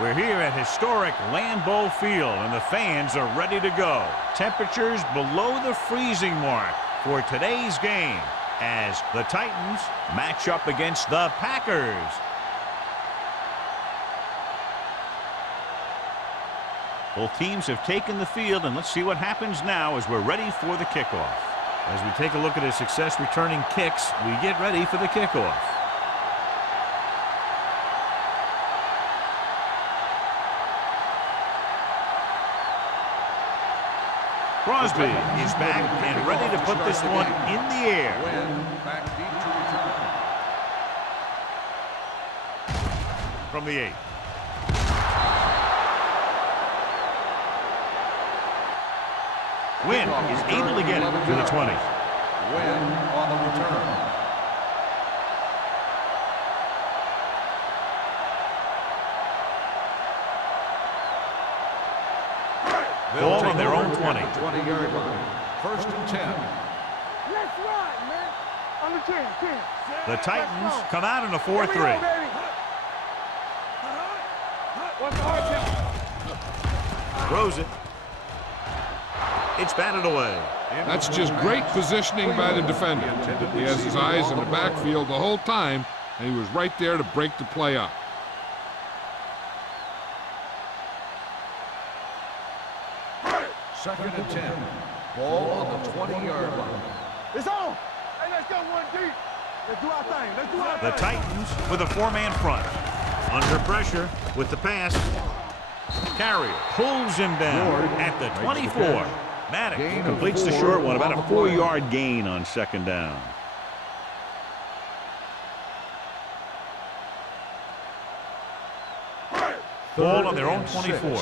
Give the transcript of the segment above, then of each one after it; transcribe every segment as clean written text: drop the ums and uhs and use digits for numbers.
We're here at historic Lambeau Field, and the fans are ready to go. Temperatures below the freezing mark for today's game as the Titans match up against the Packers. Both teams have taken the field, and let's see what happens now as we're ready for the kickoff. As we take a look at his success returning kicks, we get ready for the kickoff. Crosby is back and ready to put this one in the air. From the 8. Wynn is able to get it to the 20. Wynn on the return. Ball on their own 20. 20-yard line. 1st and 10. Let's ride, man. On the 10. The Titans come out in a 4-3. Throws it. It's batted away. That's just great positioning by the defender. He has his eyes in the backfield the whole time, and he was right there to break the play up. Second and 10. Ball on the 20-yard line. It's on. Hey, let's go one deep. Let's do our thing. The Titans with a 4-man front. Under pressure with the pass. Carrier pulls him down at the 24. Maddox completes the short one, about a 4-yard gain on 2nd down. Ball on their own 24.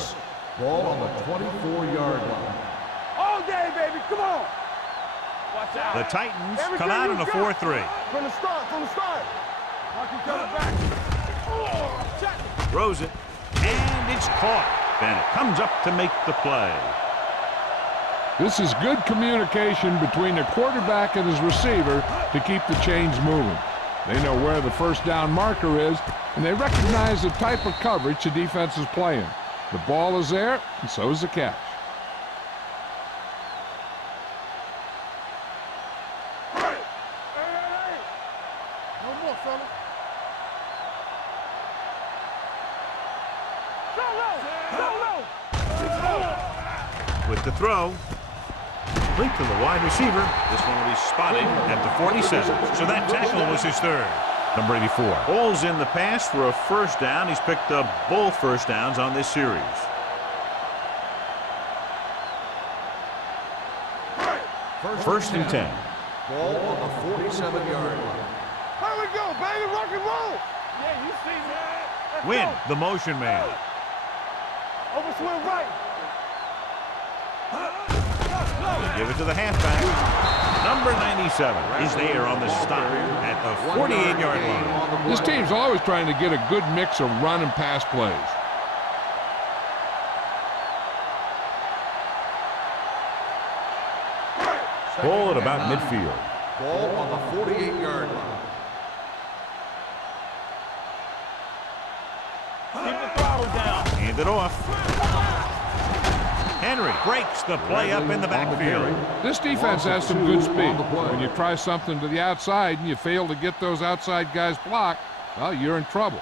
Ball on the 24-yard line. All day, baby. Come on. Watch out. The Titans come out in a 4-3. From the start. Watch each other back. Throws it, and it's caught. Bennett comes up to make the play. This is good communication between the quarterback and his receiver to keep the chains moving. They know where the 1st down marker is, and they recognize the type of coverage the defense is playing. The ball is there, and so is the catch. Hey. No more, fella. Go low. With the throw. Complete to the wide receiver. This one will be spotted at the 47. So that tackle was his 3rd. Number 84. Ball's in the pass for a 1st down. He's picked up both 1st downs on this series. First and 10. Ball on the 47-yard line. Here we go, baby. Rock and roll. Yeah, you see that. Wynn, the motion man. Overswing right. Give it to the halfback. Number 97 is there on the stop at the 48-yard line. This team's always trying to get a good mix of run and pass plays. Ball at about midfield. Ball on the 48-yard line. Keep the throttle down. Hand it off. Henry breaks the play up in the backfield. This defense has some good speed. When you try something to the outside and you fail to get those outside guys blocked, well, you're in trouble.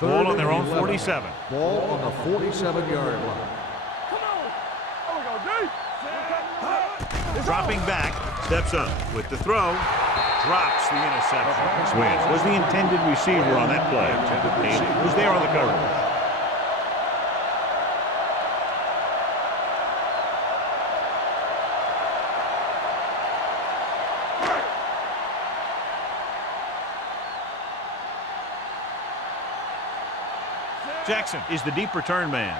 Ball on their own 47. Ball on the 47-yard line. Come on. Oh, we go deep. Dropping back, steps up with the throw. Drops the interception. Wentz was the intended receiver on that play. Haley was there on the coverage. Jackson is the deep return man.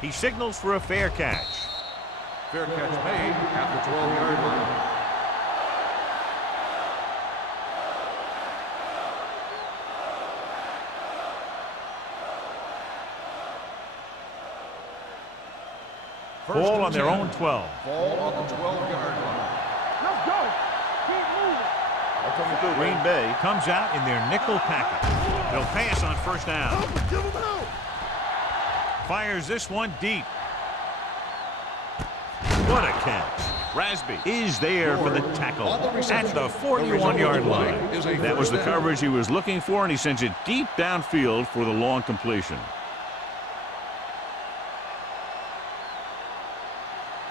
He signals for a fair catch. Fair catch made at the 12-yard line. Ball on their own 12. Ball on the 12-yard line. Let's go. Keep moving. Green Bay comes out in their nickel package. They'll pass on first down. Fires this one deep. What a catch. Rasby is there for the tackle at the 41-yard line. That was the coverage he was looking for, and he sends it deep downfield for the long completion.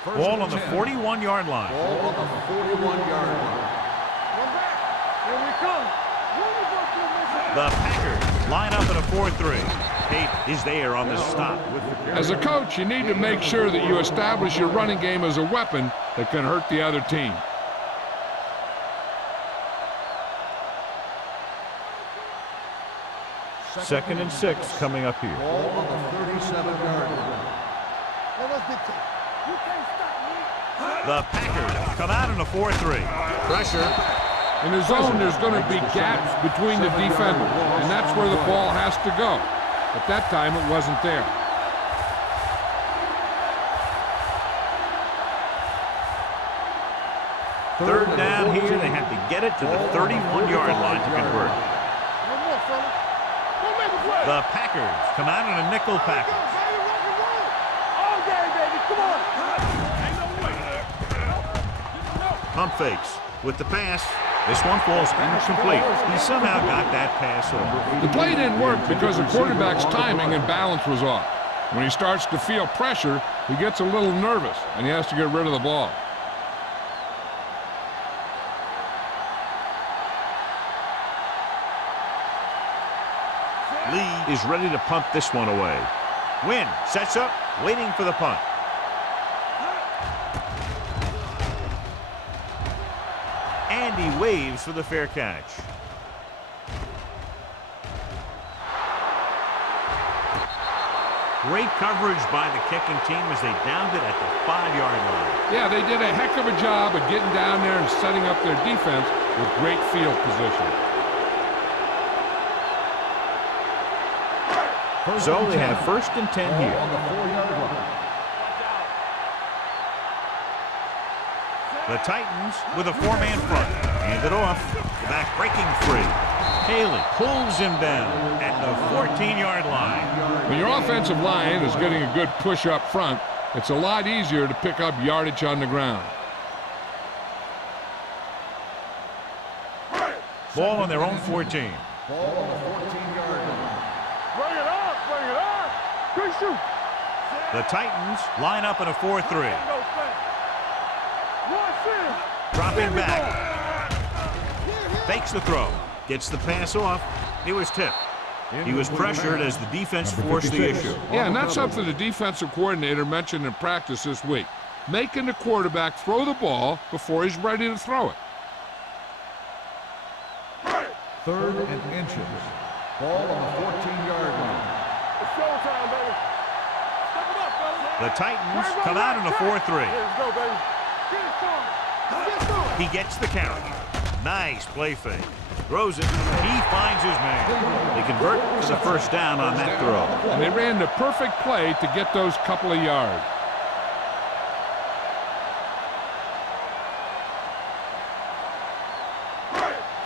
Ball on the 41-yard line. Ball on the 41-yard line. Here we come. The Packers line up in a 4-3. Tate is there on the stop. As a coach, you need to make sure that you establish your running game as a weapon that can hurt the other team. Second and 6 coming up here. Ball on the 37-yard line. The Packers come out in a 4-3. Pressure. In the zone, there's going to be gaps between the defenders, and that's where the ball has to go. At that time, it wasn't there. Third down here. They have to get it to the 31-yard line to convert. The Packers come out in a nickel package. All day, baby. Come on. Pump fakes with the pass. This one falls incomplete. He somehow got that pass off. The play didn't work because the quarterback's timing and balance was off. When he starts to feel pressure, he gets a little nervous, and he has to get rid of the ball. Lee is ready to punt this one away. Wynn sets up, waiting for the punt. And he waves for the fair catch. Great coverage by the kicking team as they downed it at the 5-yard line. Yeah, they did a heck of a job of getting down there and setting up their defense with great field position. So they have first and 10 here. On the 4-yard line. The Titans with a 4-man front. Hand it off. Back breaking free. Haley pulls him down at the 14-yard line. When your offensive line is getting a good push up front, it's a lot easier to pick up yardage on the ground. Ball on their own 14. Ball on the 14-yard line. Bring it up. Bring it up. Good shoot. The Titans line up in a 4-3. Dropping back. Fakes the throw. Gets the pass off. He was tipped. He was pressured as the defense forced the issue. Yeah, and that's something the defensive coordinator mentioned in practice this week. Making the quarterback throw the ball before he's ready to throw it. 3rd and inches. Ball on the 14-yard line. It's showtime, baby. Step it up, fellas. The Titans come out in a 4-3. Let's go, baby. Get it started. Get started. He gets the carry. Nice play fake. Throws it. He finds his man. They convert to the first down on that throw. And they ran the perfect play to get those couple of yards.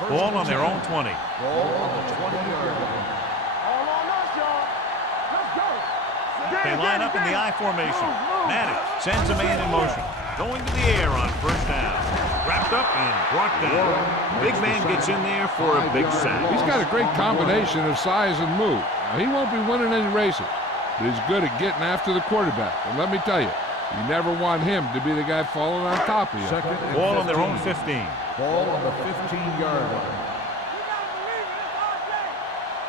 Ball on their own 20. Ball on the 20-yard line. All on us, y'all. Let's go. They line up in the I formation. Maddox sends a man in motion. Going to the air on first down. Wrapped up and brought down. Big man gets in there for a big sack. He's got a great combination of size and move. Now, he won't be winning any races, but he's good at getting after the quarterback. And let me tell you, you never want him to be the guy falling on top of you. Second and Ball on their 15. own 15. Ball on the 15-yard line.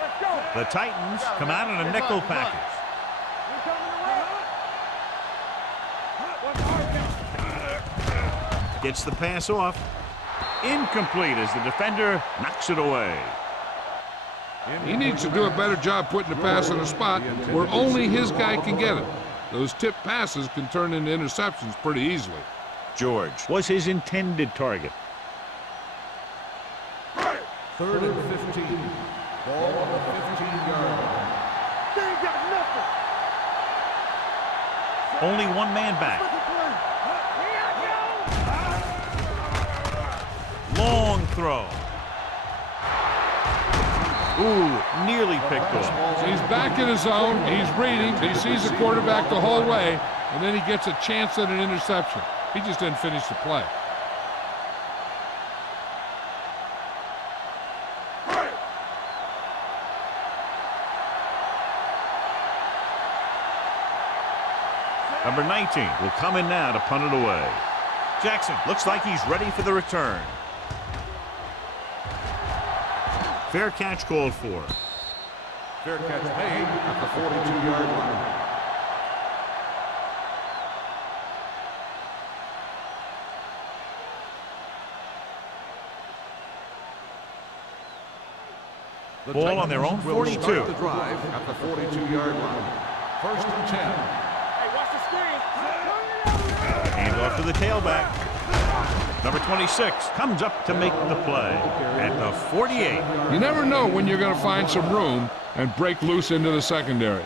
Let's go. The Titans come out in a nickel package. Gets the pass off. Incomplete as the defender knocks it away. He needs to do a better job putting the pass in a spot where only his guy can get it. Those tip passes can turn into interceptions pretty easily. George was his intended target. 3rd and 15. Ball on the 15-yard line. They ain't got nothing. Only one man back. Long throw. Ooh, nearly picked off. He's back in his zone. He's reading. He sees the quarterback the whole way, and then he gets a chance at an interception. He just didn't finish the play. Number 19 will come in now to punt it away. Jackson looks like he's ready for the return. Fair catch called for. Fair catch made at the 42-yard line. Ball on their own 42. Start the drive at the 42-yard line. 1st and 10. Hey, watch the screen. Hand off to the tailback. Number 26 comes up to make the play at the 48. You never know when you're going to find some room and break loose into the secondary.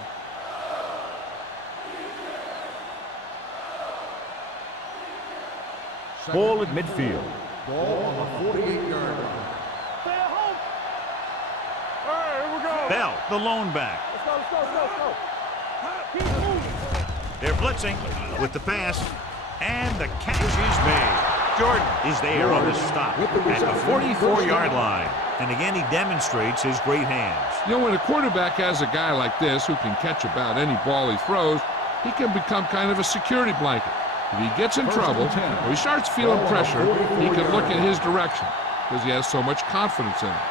Ball at midfield. Ball on the 48-yard line. Stay at home. All right, here we go. Bell, the lone back. Let's go, let's go, let's go. Keep moving. They're blitzing with the pass, and the catch is made. Jordan is there on the stop at the 44-yard line. And again, he demonstrates his great hands. You know, when a quarterback has a guy like this who can catch about any ball he throws, he can become kind of a security blanket. If he gets in trouble or he starts feeling pressure, he can look in his direction because he has so much confidence in it.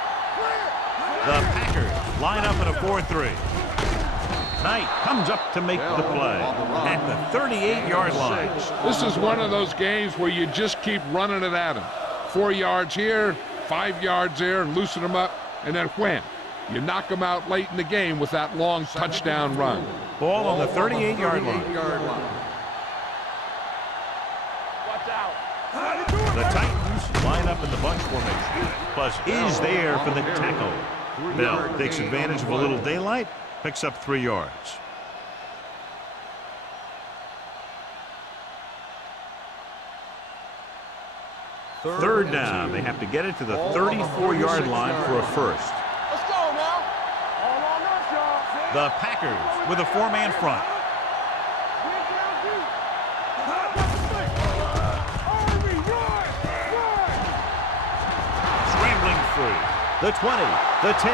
The Packers line up in a 4-3. Knight comes up to make the play at the 38-yard line. This is one of those games where you just keep running it at him. 4 yards here, 5 yards there, and loosen him up, and then wham. You knock him out late in the game with that long touchdown run. Ball on the 38-yard line. Watch out. The Titans line up in the bunch formation. Plus is there for the tackle. Bell takes advantage of a little daylight, picks up 3 yards. Third down. They have to get it to the 34-yard line for a first. Let's go now. All on us, y'all. The Packers with a 4-man front. Scrambling free. The 20, the 10,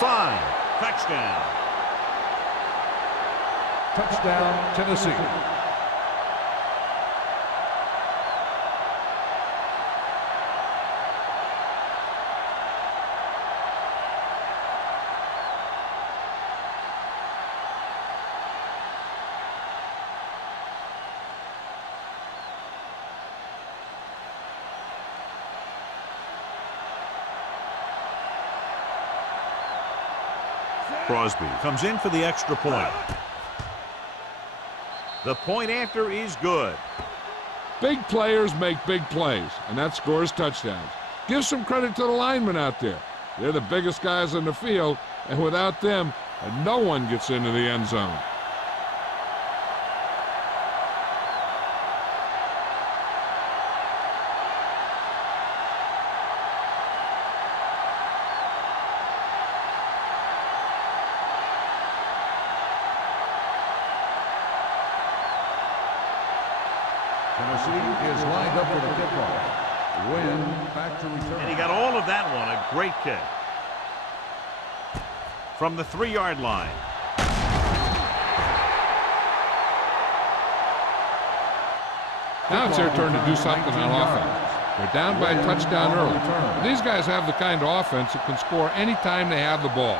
5. Touchdown. Touchdown, Tennessee. Crosby comes in for the extra point. The point after is good. Big players make big plays, and that scores touchdowns. Give some credit to the linemen out there. They're the biggest guys in the field, and without them, no one gets into the end zone. Tennessee is lined up for the kickoff. Win back to return. And he got all of that one. A great kick. From the 3-yard line. Now it's their turn to do something on offense. They're down by a touchdown early. These guys have the kind of offense that can score anytime they have the ball.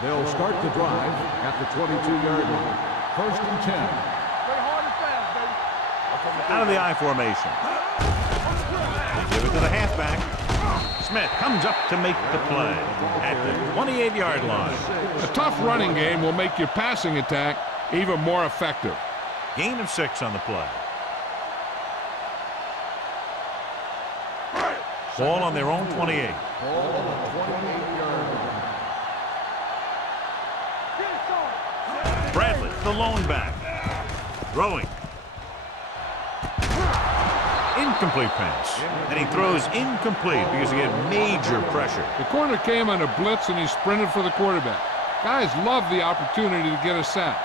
They'll start the drive at the 22-yard line. 1st and 10. Play hard and fast, baby. Out of the I formation. They give it to the halfback. Smith comes up to make the play at the 28-yard line. A tough running game will make your passing attack even more effective. Gain of 6 on the play. Ball on their own 28. Ball on the 28-yard line. Throwing. Incomplete pass. And he throws incomplete because he had major pressure. The corner came on a blitz and he sprinted for the quarterback. Guys love the opportunity to get a sack.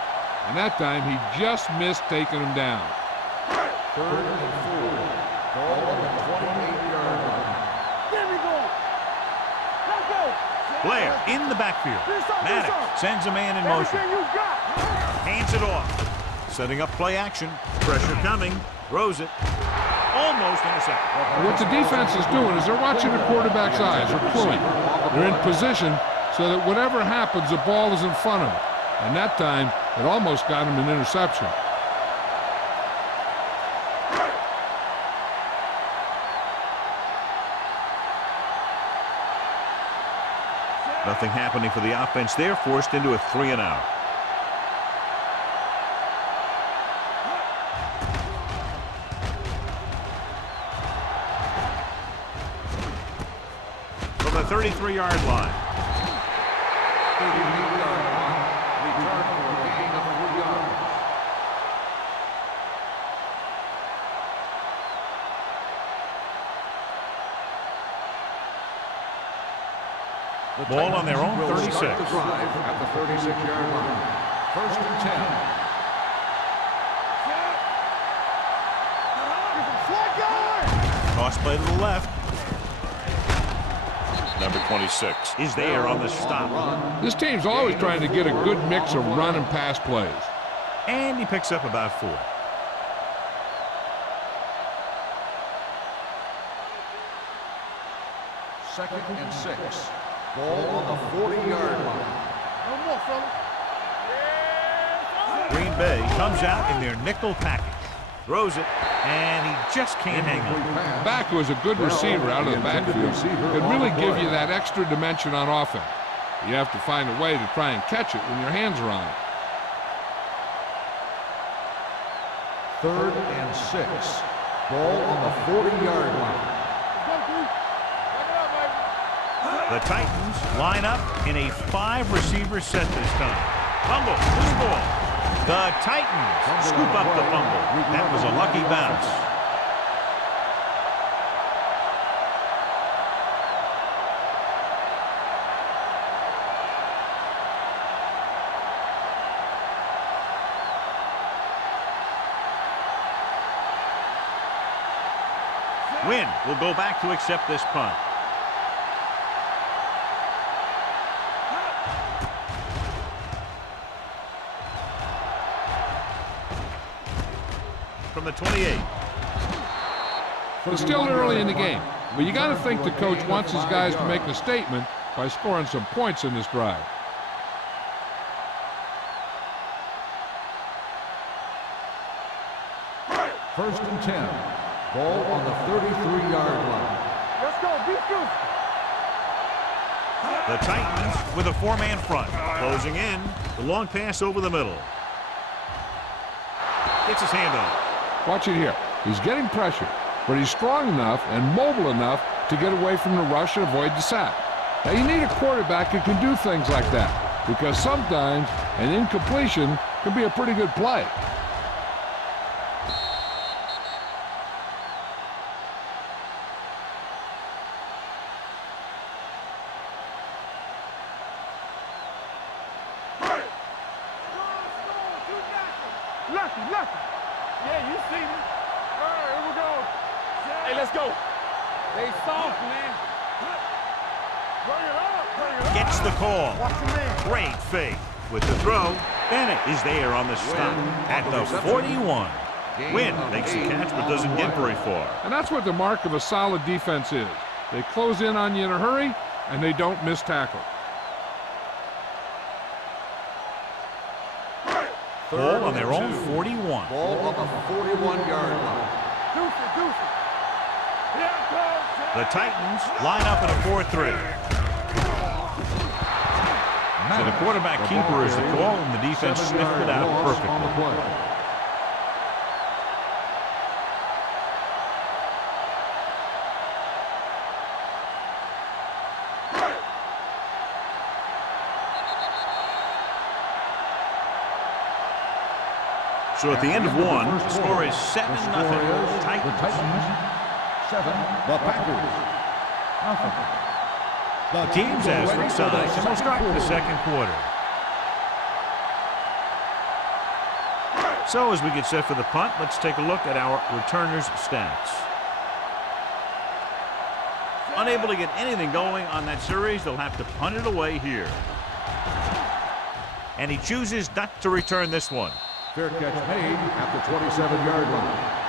And that time he just missed taking him down. 3rd and 4. Ball on the 28-yard line. There we go. Let's go. Blair in the backfield. Maddox sends a man in motion. Everything you got. Hands it off. Setting up play action. Pressure coming. Throws it. Almost intercepted. What the defense is doing is they're watching the quarterback's eyes. They're pulling. They're in position so that whatever happens, the ball is in front of them. And that time, it almost got him an interception. Nothing happening for the offense there. Forced into a 3-and-out. From the 33-yard line. 38-yard line. Return for a gain of 3 yards. Ball on their own 36. Start the drive at the 36-yard line. 1st and 10. Cross play to the left. Number 26 is there on the stop. This team's always trying to get a good mix of run and pass plays. And he picks up about 4. Second and 6. Ball on the 40-yard line. No more, fella. Green Bay comes out in their nickel package. Throws it, and he just can't hang on. Back was a good receiver out of the backfield. Could really give you that extra dimension on offense. You have to find a way to try and catch it when your hands are on it. 3rd and 6. Ball on the 40-yard line. The Titans line up in a 5-receiver set this time. Fumble, loose ball. The Titans scoop up the fumble. That was a lucky bounce. Wynn will go back to accept this punt. From the 28. It's still early in the game, but you got to think the coach wants his guys to make a statement by scoring some points in this drive. First and 10. Ball on the 33-yard line. Let's go, beat you. The Titans with a 4-man front. Closing in. The long pass over the middle. Gets his hand on it. Watch it here. He's getting pressure, but he's strong enough and mobile enough to get away from the rush and avoid the sack. Now, you need a quarterback who can do things like that, because sometimes an incompletion can be a pretty good play. Lucky. Yeah, you see me. All right, here we go. Hey, let's go. They soft, man. Bring it up. Gets the call. Watch your man. Great fake. With the throw, Bennett is there on the stop at the 41. Wynn makes the catch but doesn't get very far. And that's what the mark of a solid defense is. They close in on you in a hurry, and they don't miss tackle. Ball on their own 41. Ball on the 41-yard line. Deuce it. Here it comes. The Titans line up in a 4-3. So the quarterback keeper is the call, and the defense sniffed it out perfectly. So at the end of one, the score is 7-0. The Titans. Titans, 7. The Packers, nothing. The teams have switched sides, and we'll start the second quarter. So as we get set for the punt, let's take a look at our returners' stats. Unable to get anything going on that series, they'll have to punt it away here. And he chooses not to return this one. Fair catch made at the 27-yard line.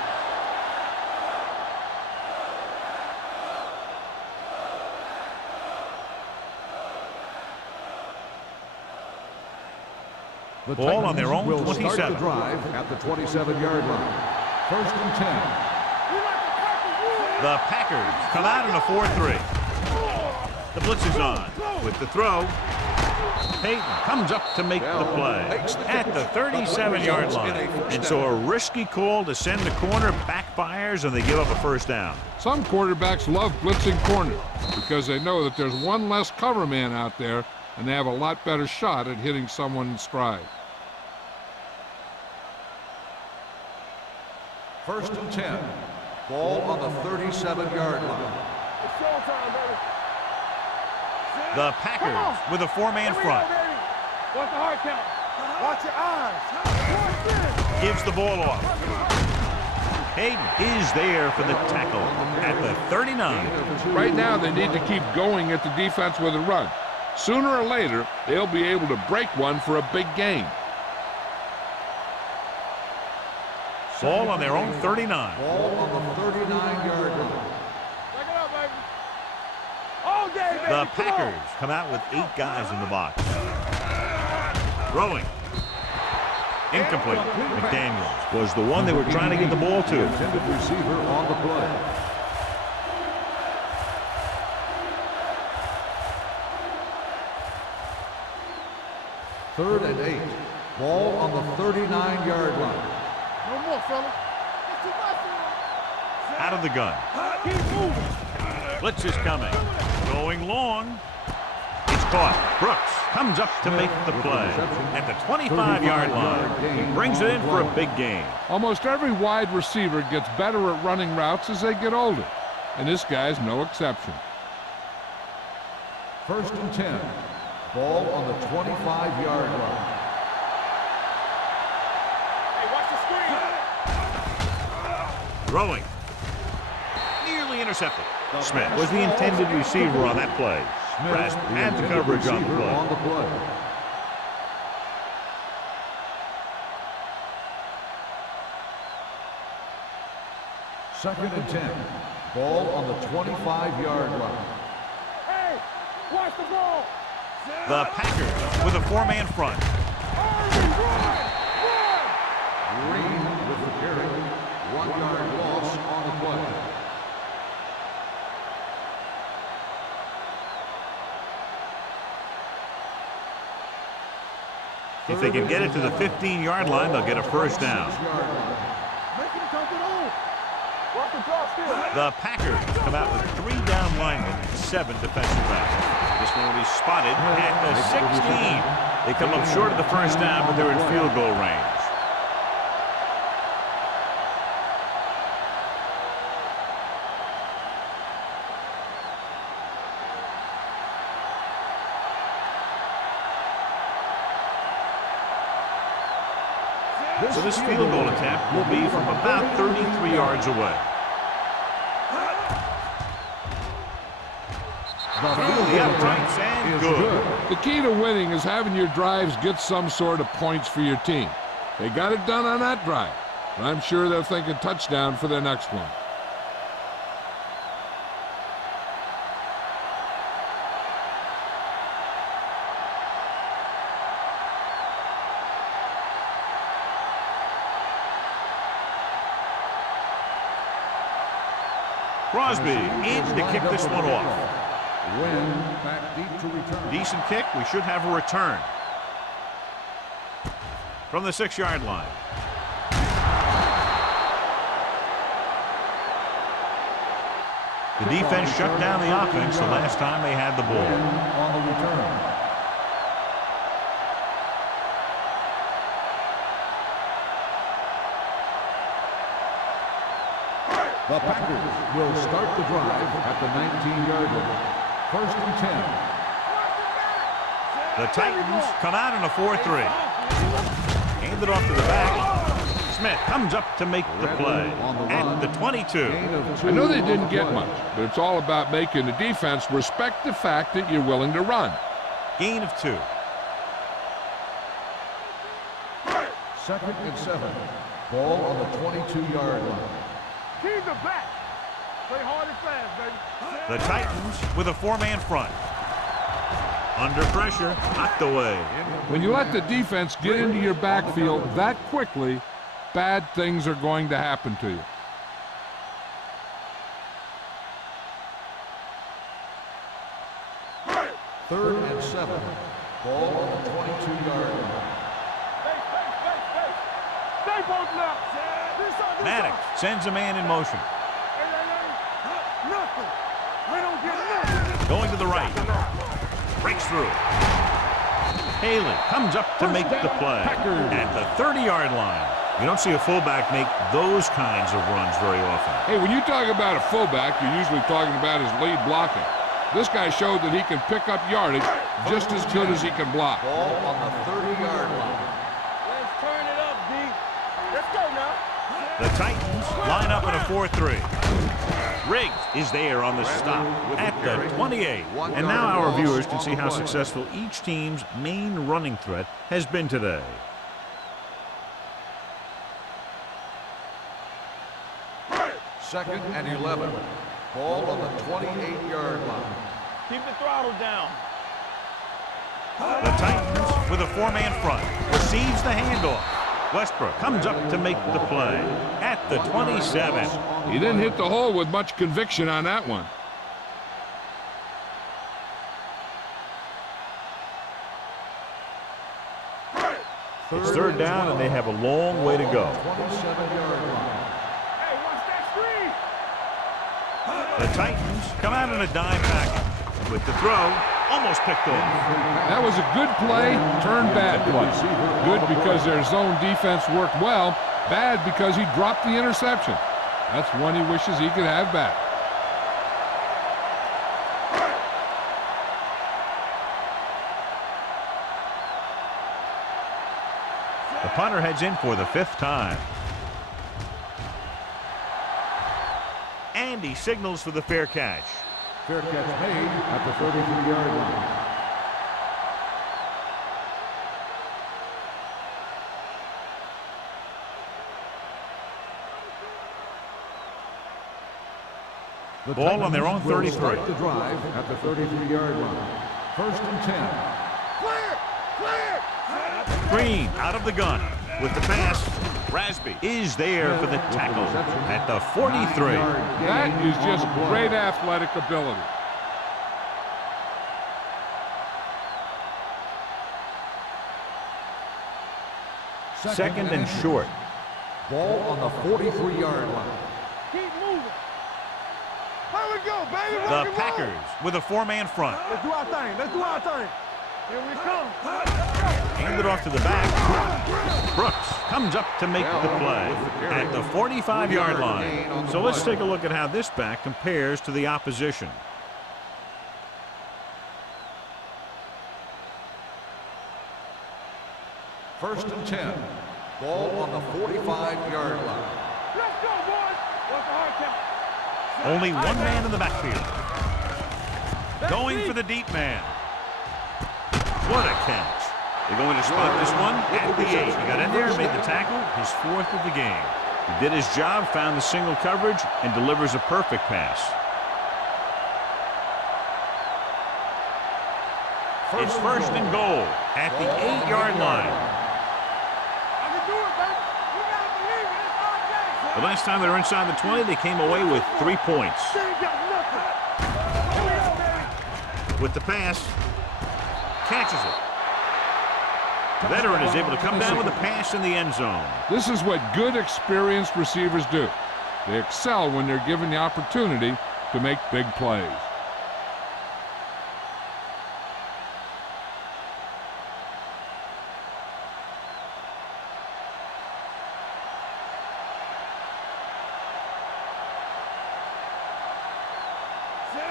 The Ball on their own will 27. Start the drive at the 27-yard line. 1st and 10. The Packers come out in a 4-3. The blitz is on. With the throw, Peyton comes up to make the play at the 37-yard line. And so a risky call to send the corner backfires, and they give up a first down. Some quarterbacks love blitzing corner because they know that there's one less cover man out there, and they have a lot better shot at hitting someone in stride. 1st and 10. Ball on the 37-yard line. It's showtime, baby. The Packers with a four-man front. Watch the hard count. Watch your eyes. Watch this. Gives the ball off. Hayden is there for the tackle at the 39. Right now, they need to keep going at the defense with a run. Sooner or later, they'll be able to break one for a big gain. Ball on their own 39. Ball on the 39-yard line. Check it out, baby. All day, baby. The Come on. Packers come out with 8 guys in the box. Throwing. Incomplete. McDaniels was the one they were trying to get the ball to. Intended receiver on the play. Third and 8. Ball on the 39-yard line. No more, fella. That's too much for him. Out of the gun. Keep moving. Blitz is coming. Going long. It's caught. Brooks comes up to make the play at the 25-yard line. He brings it in for a big gain. Almost every wide receiver gets better at running routes as they get older, and this guy's no exception. 1st and 10. Ball on the 25-yard line. Hey, watch the screen. Throwing. Nearly intercepted. Smith was the intended receiver on that play. Press had the coverage on the play. On the play. Second and 10. Ball on the 25-yard line. Hey, watch the ball. The Packers with a four-man front. Green with the carry. 1-yard loss on the play. If they can get it to the 15-yard line, they'll get a first down. Make him come to the hole. Watch the draw still. The Packers come out with 3 down linemen and 7 defensive backs. This one will be spotted at the 16. They come up short of the first down, but they're in field goal range. So this field goal attempt will be from about 33 yards away. Through the uprights and good. The key to winning is having your drives get some sort of points for your team. They got it done on that drive, and I'm sure they're thinking touchdown for their next one. Crosby in to kick this one off. Win back deep to return. Decent kick. We should have a return. From the 6-yard line. The defense shut down the offense the last time they had the ball. On the return. The Packers will start the drive at the 19-yard line. First and 10. The Titans come out in a 4-3. Hand it off to the back. Smith comes up to make the play at the 22. I know they didn't get much, but it's all about making the defense respect the fact that you're willing to run. Gain of 2. Second and 7. Ball on the 22-yard line. Keep the back. Play hard and fast, baby. The Titans with a 4-man front. Under pressure, knocked away. When you let the defense get into your backfield that quickly, bad things are going to happen to you. Third and 7. Ball on the 22-yard line. Stay posted up. Maddox sends a man in motion. Nothing. We don't get nothing. Going to the right. Breaks through. Haley comes up to make the play at the 30-yard line. You don't see a fullback make those kinds of runs very often. Hey, when you talk about a fullback, you're usually talking about his lead blocking. This guy showed that he can pick up yardage just as good as he can block. Ball on the 30-yard line. Let's turn it up, D. Let's go now. The Titans line up in a 4-3. Riggs is there on the stop at the 28. And now our viewers can see how successful each team's main running threat has been today. Second and 11. Ball on the 28-yard line. Keep the throttle down. The Titans with a 4-man front receives the handoff. Westbrook comes up to make the play at the 27. He didn't hit the hole with much conviction on that one. It's third down, and they have a long way to go. 27-yard line. Hey, watch that screen. The Titans come out in a dime package with the throw. Almost picked off. That was a good play, turned bad play. Good because their zone defense worked well, bad because he dropped the interception. That's one he wishes he could have back. The punter heads in for the 5th time. And he signals for the fair catch. Fair catch made at the 33-yard line. The Ball on their own Titans will 33. Start the drive at the 33-yard line. First and 10. Clear! Clear! Green out of the gun with the pass. Rasby is there for the tackle at the 43. That is just great athletic ability. Second and short. Ball on the 43-yard line. Keep moving. Here we go, baby. The Rock and roll. Packers with a 4-man front. Let's do our thing. Let's do our thing. Here we come. Hand it off to the back. Brooks comes up to make the play at the 45-yard line. So let's take a look at how this back compares to the opposition. First and 10. Ball on the 45-yard line. Let's go, boys. What's the hard count? Only one man in the backfield. Going for the deep man. What a catch. They're going to spot this one at the 8. He got in there and made the tackle, his 4th of the game. He did his job, found the single coverage, and delivers a perfect pass. It's first and goal at the 8-yard line. I can do it, baby. You gotta believe it. It's our game. The last time they were inside the 20, they came away with 3 points. They ain't got nothing. Here we go, baby. With the pass, catches it. The veteran is able to come down with a pass in the end zone. This is what good, experienced receivers do. They excel when they're given the opportunity to make big plays.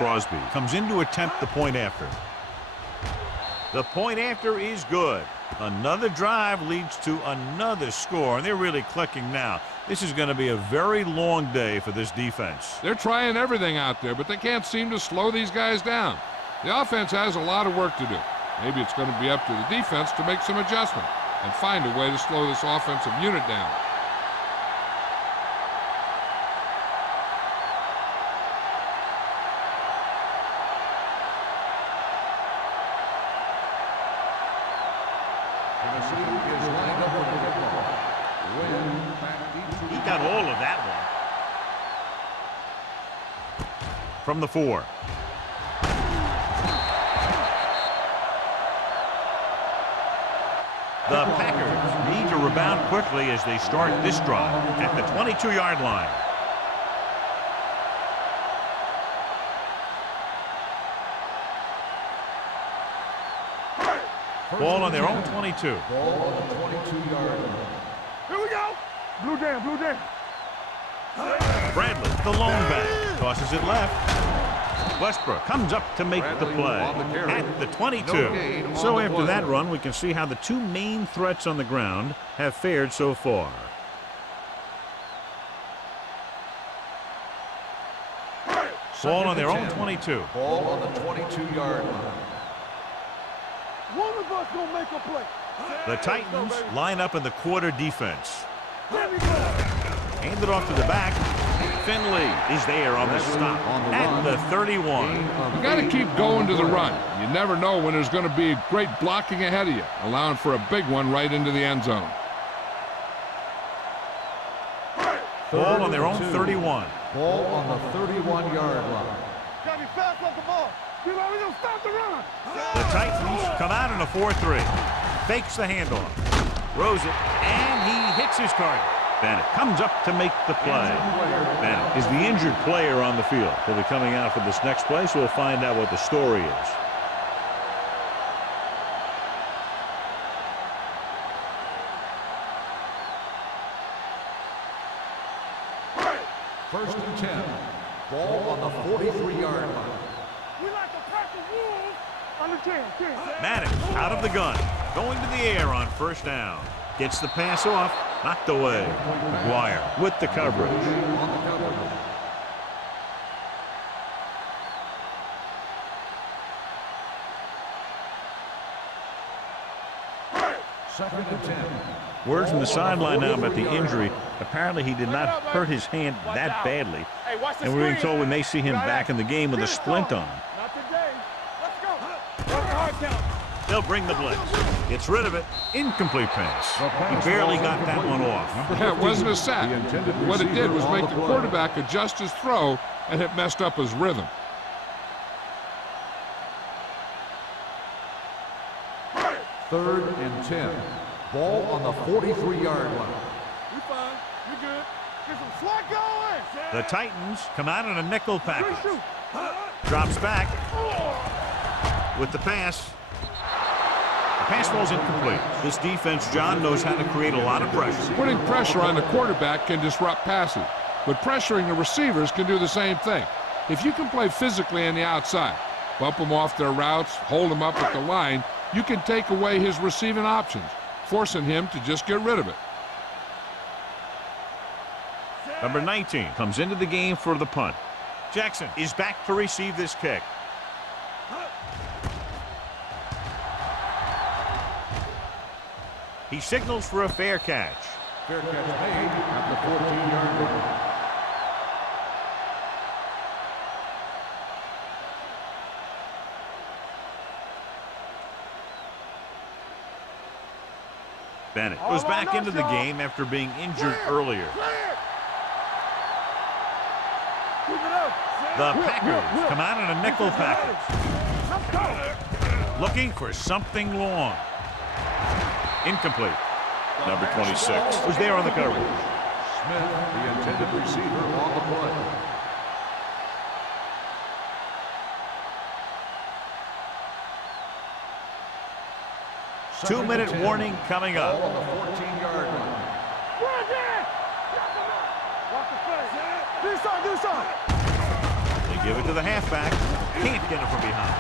Crosby comes in to attempt the point after. The point after is good. Another drive leads to another score, and they're really clicking now. This is going to be a very long day for this defense. They're trying everything out there, but they can't seem to slow these guys down. The offense has a lot of work to do. Maybe it's going to be up to the defense to make some adjustment and find a way to slow this offensive unit down. He got all of that one. From the 4. The Packers need to rebound quickly as they start this drive at the 22-yard line. Ball on their own 22. Ball on the 22-yard line. Here we go. Blue down, blue down. Bradley, the lone back, tosses it left. Westbrook comes up to make the play at the 22. So after that run, we can see how the two main threats on the ground have fared so far. Ball on their own 22. Ball on the 22-yard line. One of us gonna make a play. The Titans line up in the quarter defense. There we go. Hand it off to the back. Finley is there on the stop at the 31. You got to keep going to the run. You never know when there's going to be great blocking ahead of you, allowing for a big one right into the end zone. Ball on their own 31. Ball on the 31-yard line. Gotta be fast off the ball. You know, we gonna stop the run. The Titans come out in a 4-3. Fakes the handoff. Throws it, and he hits his target. Bennett comes up to make the play. Bennett is the injured player on the field. He'll be coming out for this next play, so we'll find out what the story is. First and 10. Ball on the 43-yard line. We like to practice rules on the 10. Maddox out of the gun, going to the air on first down. Gets the pass off, knocked away. McGuire with the coverage. On the coverage. Second and 10. Word from the sideline now about the injury. Apparently he did not hurt his hand that badly. Hey, watch the And we're being screen. told we may see him back in the game with a splint on. Not today. Let's go. Watch the hard count. They'll bring the blitz. Gets rid of it. Incomplete pass. He barely got that one off. It wasn't a sack. What it did was make the quarterback adjust his throw, and it messed up his rhythm. Third and 10. Ball on the 43-yard line. We fine. You good. Get some slack going. The Titans come out in a nickel Free package. shoot. Drops back with the pass. The pass falls incomplete. This defense, John, knows how to create a lot of pressure. Putting pressure on the quarterback can disrupt passes, but pressuring the receivers can do the same thing. If you can play physically on the outside, bump them off their routes, hold them up at the line, you can take away his receiving options, forcing him to just get rid of it. Number 19 comes into the game for the punt. Jackson is back to receive this kick. He signals for a fair catch. Fair catch made at the 14-yard line. Bennett goes back into the game after being injured earlier. The Packers come out in a nickel package. Looking for something long. Incomplete. Number 26 was there on the coverage. Smith, the intended receiver, on the play. Two-minute warning coming Ball up. on the 14-yard line. Watch the play. Do something. He Give it to the halfback. Can't get it from behind.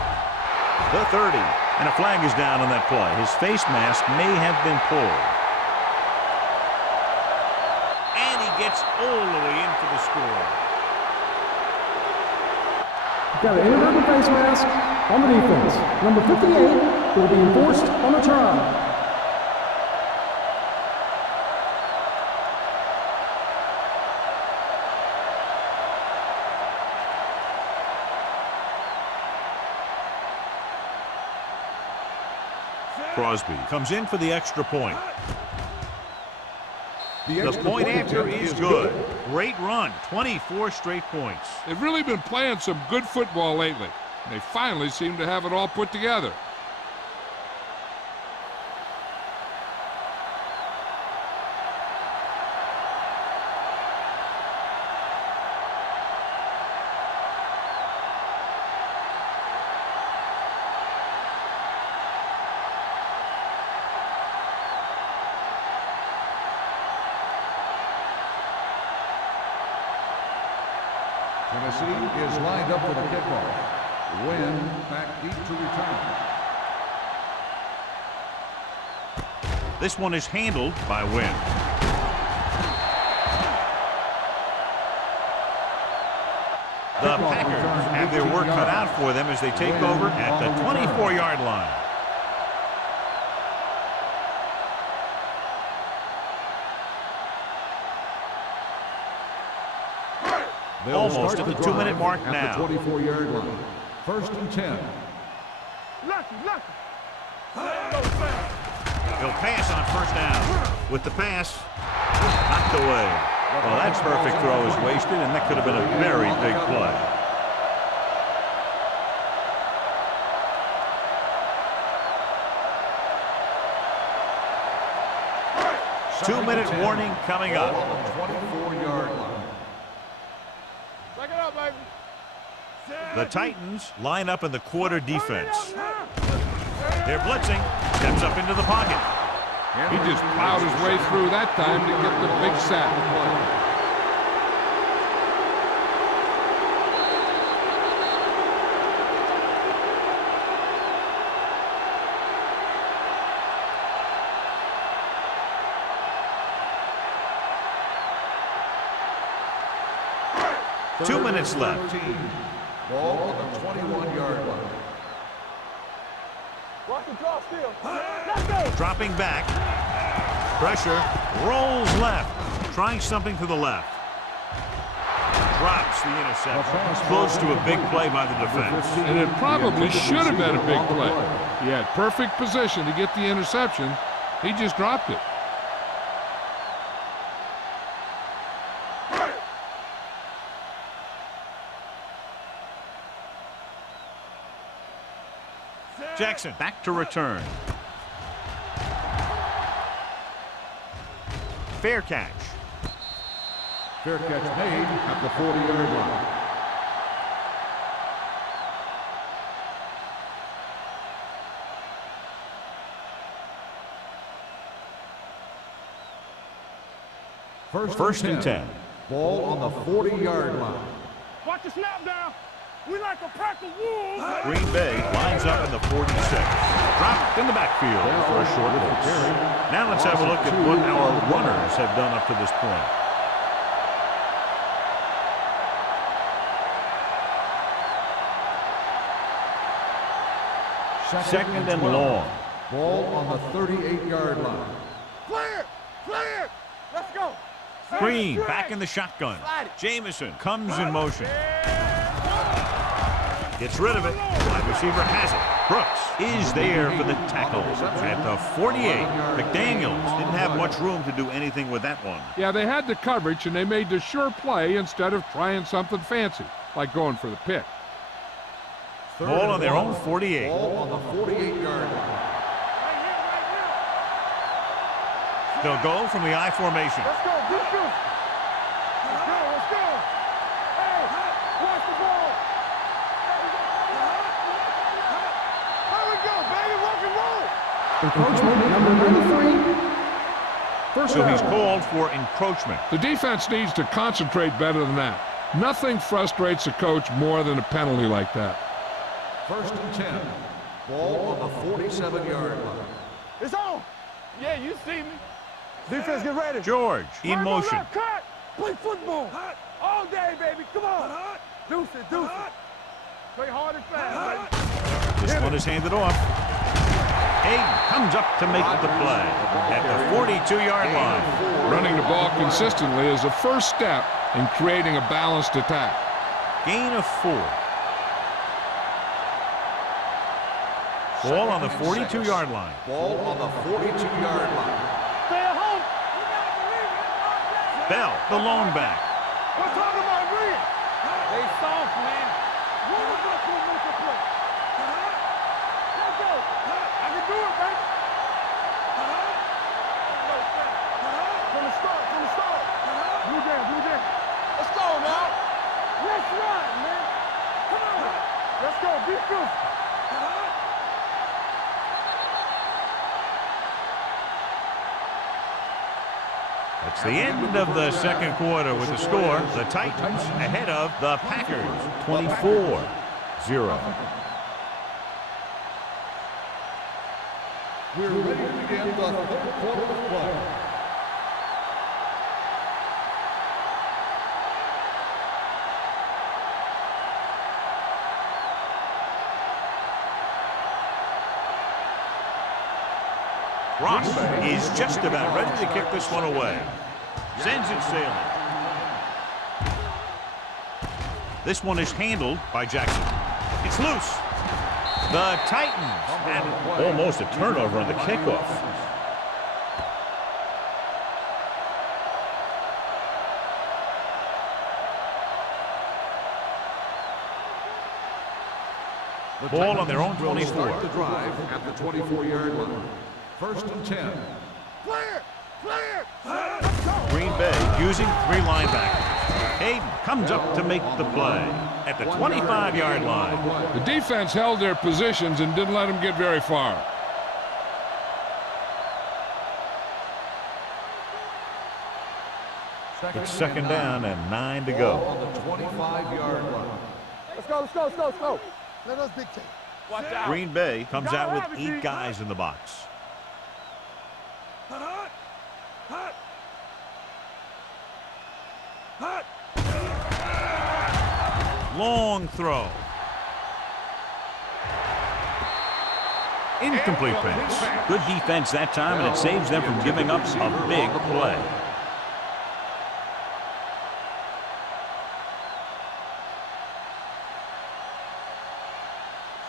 The 30. And a flag is down on that play. His face mask may have been pulled. And he gets all the way in for the score. Got an inadvertent face mask on the defense. Number 58 will be enforced on the try. Crosby comes in for the extra point. The point after is good. Great run. 24 straight points. They've really been playing some good football lately. They finally seem to have it all put together. Tennessee is lined up for the kickoff. Wynn back deep to return. This one is handled by Wynn. The Packers have their work cut out for them as they take over at the 24-yard line. Almost at the 2-minute mark now. At the 24-yard line. 1st and 10. He'll pass on 1st down. With the pass, knocked away. Well, that perfect throw is wasted, and that could have been a very big play. Two-minute warning coming up. 24-yard line. The Titans line up in the quarter defense. They're blitzing. Steps up into the pocket. He just plowed his way through that time to get the big sack. 2 minutes left. Ball on the 21-yard line. Watch the draw still. Let's go. Dropping back. Pressure. Rolls left. Trying something to the left. Drops the interception. Close to a big play by the defense. And it probably should have been a big play. He had perfect position to get the interception. He just dropped it. Jackson back to return. Fair catch. Fair catch made at the 40-yard line. First and 10. Ball on the 40-yard line. Watch the snap down. We like a pack of wolves. Green Bay lines up in the 46. Dropped in the backfield for a short loss. Now let's have a look at what our runners have done up to this point. Second and long. Ball on the 38-yard line. Clear! Clear! Let's go. Green back in the shotgun. Jamison comes in motion. Gets rid of it. Wide receiver has it. Brooks is there for the tackle at the 48. McDaniels didn't have much room to do anything with that one. Yeah, they had the coverage, and they made the sure play instead of trying something fancy, like going for the pick. Ball on their own 48. Ball on the 48-yard line. They'll go from the I formation. Let's go. Let's go. Let's go. Let's go. Hey, watch the ball. There we go, baby. Rock and roll. Encroachment number 93. First So down. he's called for encroachment. The defense needs to concentrate better than that. Nothing frustrates a coach more than a penalty like that. 1st and 10. Ball on the 47-yard line. It's on. Yeah, you see me. Defense, get ready. George in motion. Cut. Play football. All day, baby. Come on. Deuce it. Play hard and fast, baby. This one is handed off. Hayden comes up to make the play at the 42-yard line. Running the ball consistently is the first step in creating a balanced attack. Gain of 4. Ball on the 42-yard line. Ball on the 42-yard line. Stay at home. Bell, the lone back. We're talking about Green. They soft, man. What about you make a play? Let's go. I can do it, baby. From the start. Blue jam. Let's go now. Let's run, man. Come on. Let's go. Be good. It's the end of the second quarter with the score. The Titans ahead of the Packers, 24-0. We're ready to begin the 3rd quarter of play. Ross is just about ready to kick this one away. Sends it sailing. This one is handled by Jackson. It's loose. The Titans had almost a turnover on the kickoff. Ball on their own 24. Start the drive at the 24-yard line. 1st and 10. Clear. Green Bay using 3 linebackers. Hayden comes up to make the play at the 25-yard line. The defense held their positions and didn't let them get very far. It's 2nd down and 9 to Ball go. on the 25-yard line. Let's go. Let us dictate. Watch out. Green Bay comes out with 8 guys in the box. Long throw. Incomplete pass. Good defense that time, and it saves them from giving up a big play.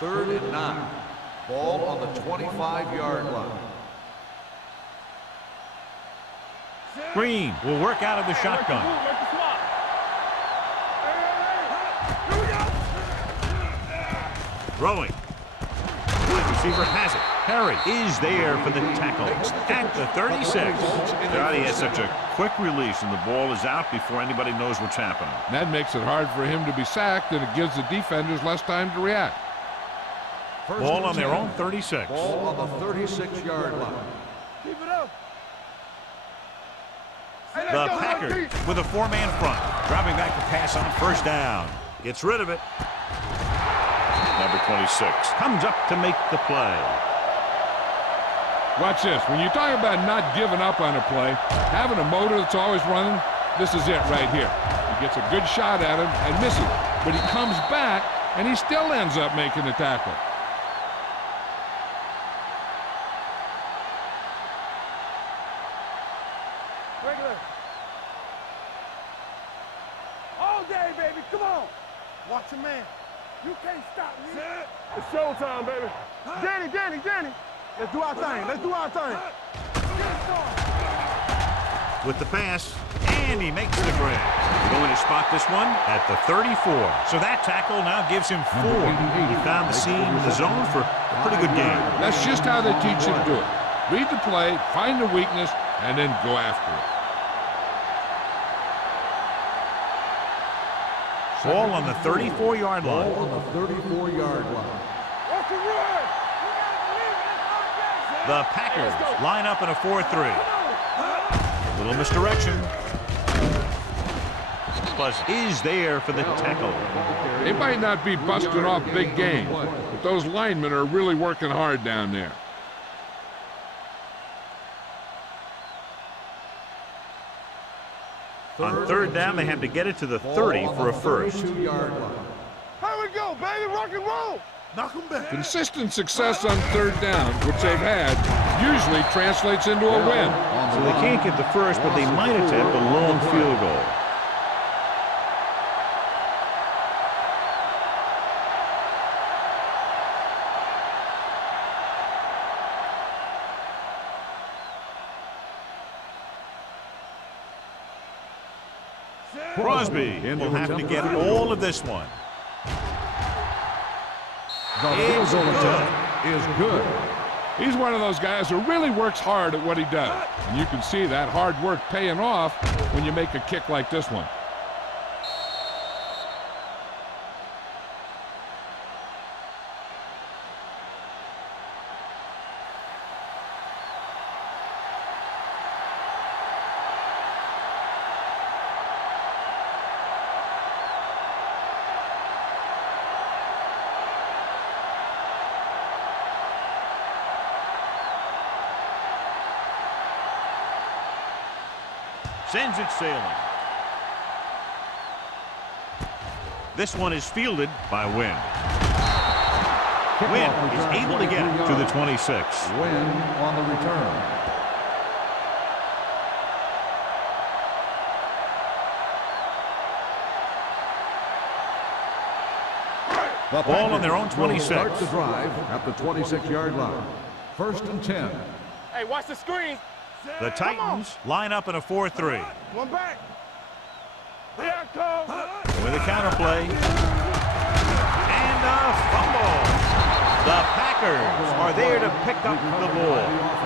Third and 9. Ball on the 25-yard line. Green will work out of the shotgun. Throwing. The receiver has it. Harry is there for the tackle at the 36. He has such a quick release, and the ball is out before anybody knows what's happening. That makes it hard for him to be sacked, and it gives the defenders less time to react. Ball on their own 36. Ball on the 36-yard line. Keep it up. The Packers with a 4-man front. Dropping back to pass on 1st down. Gets rid of it. Number 26 comes up to make the play. Watch this. When you talk about not giving up on a play, having a motor that's always running, this is it right here. He gets a good shot at him and misses, but he comes back and he still ends up making the tackle. Regular. All day, baby. Come on. Watch your man. You can't stop me. It's showtime, baby. Danny. Let's do our thing. With the pass, and he makes the grab. Going to spot this one at the 34. So that tackle now gives him 4. He found the seam in the zone for a pretty good game. That's just how they teach you to do it. Read the play, find the weakness, and then go after it. Ball on the 34-yard line. Ball on the 34-yard line. What's the run? The Packers line up in a 4-3. Little misdirection. Pleasant is there for the tackle. They might not be busting off big games, but those linemen are really working hard down there. On third down, they have to get it to the 30 for a first. Here we go, baby. Rock and roll. Knock them back. Consistent success on third down, which they've had, usually translates into a win. So they can't get the first, but they might attempt a long field goal. Crosby will have to get all of this one. The field goal attempt is good. He's one of those guys who really works hard at what he does. And you can see that hard work paying off when you make a kick like this one. Sends it sailing. This one is fielded by Wynn. Wynn is able to get it to the 26. Wynn on the return. The ball on their own 26. Start the drive at the 26-yard line. 1st and 10. Hey, watch the screen. The Titans line up in a 4-3. One back. Here I come. With a counterplay. And a fumble. The Packers are there to pick up the ball.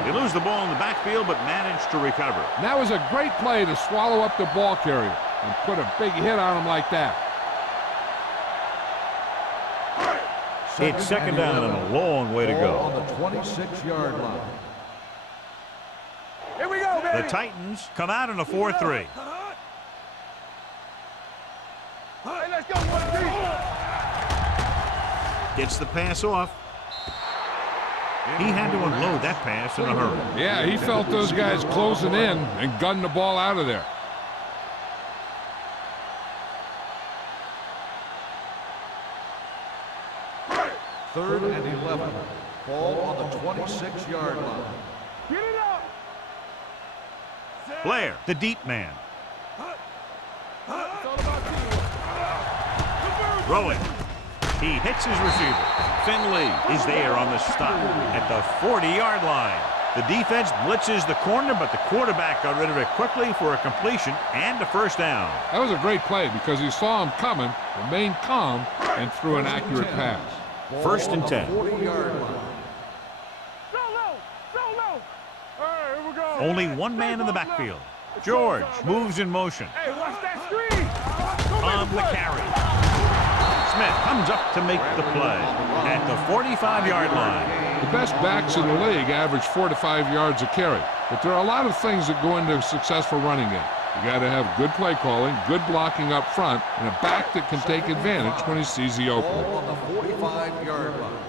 They lose the ball in the backfield, but manage to recover. And that was a great play to swallow up the ball carrier and put a big hit on him like that. It's second down and a long way to go. On the 26-yard line. Here we go, baby. The Titans come out in a 4-3. Hey, let's go, 1-3. Gets the pass off. He had to unload that pass in a hurry. Yeah, he felt those guys closing in and gunned the ball out of there. Third and 11. Ball on the 26-yard line. Get it up. Blair, the deep man. Throwing. He hits his receiver. Finley is there on the stop at the 40-yard line. The defense blitzes the corner, but the quarterback got rid of it quickly for a completion and a first down. That was a great play because he saw him coming, remained calm, and threw an accurate pass. 1st and 10. 40-yard line. So low. So low. All right, here we go. Only one man in the backfield. George moves in motion. Hey, watch that screen. On the carry. Smith comes up to make the play at the 45-yard line. The best backs in the league average 4 to 5 yards a carry, but there are a lot of things that go into a successful running game. You got to have good play calling, good blocking up front, and a back that can take advantage when he sees the opening. Ball on the 45-yard line.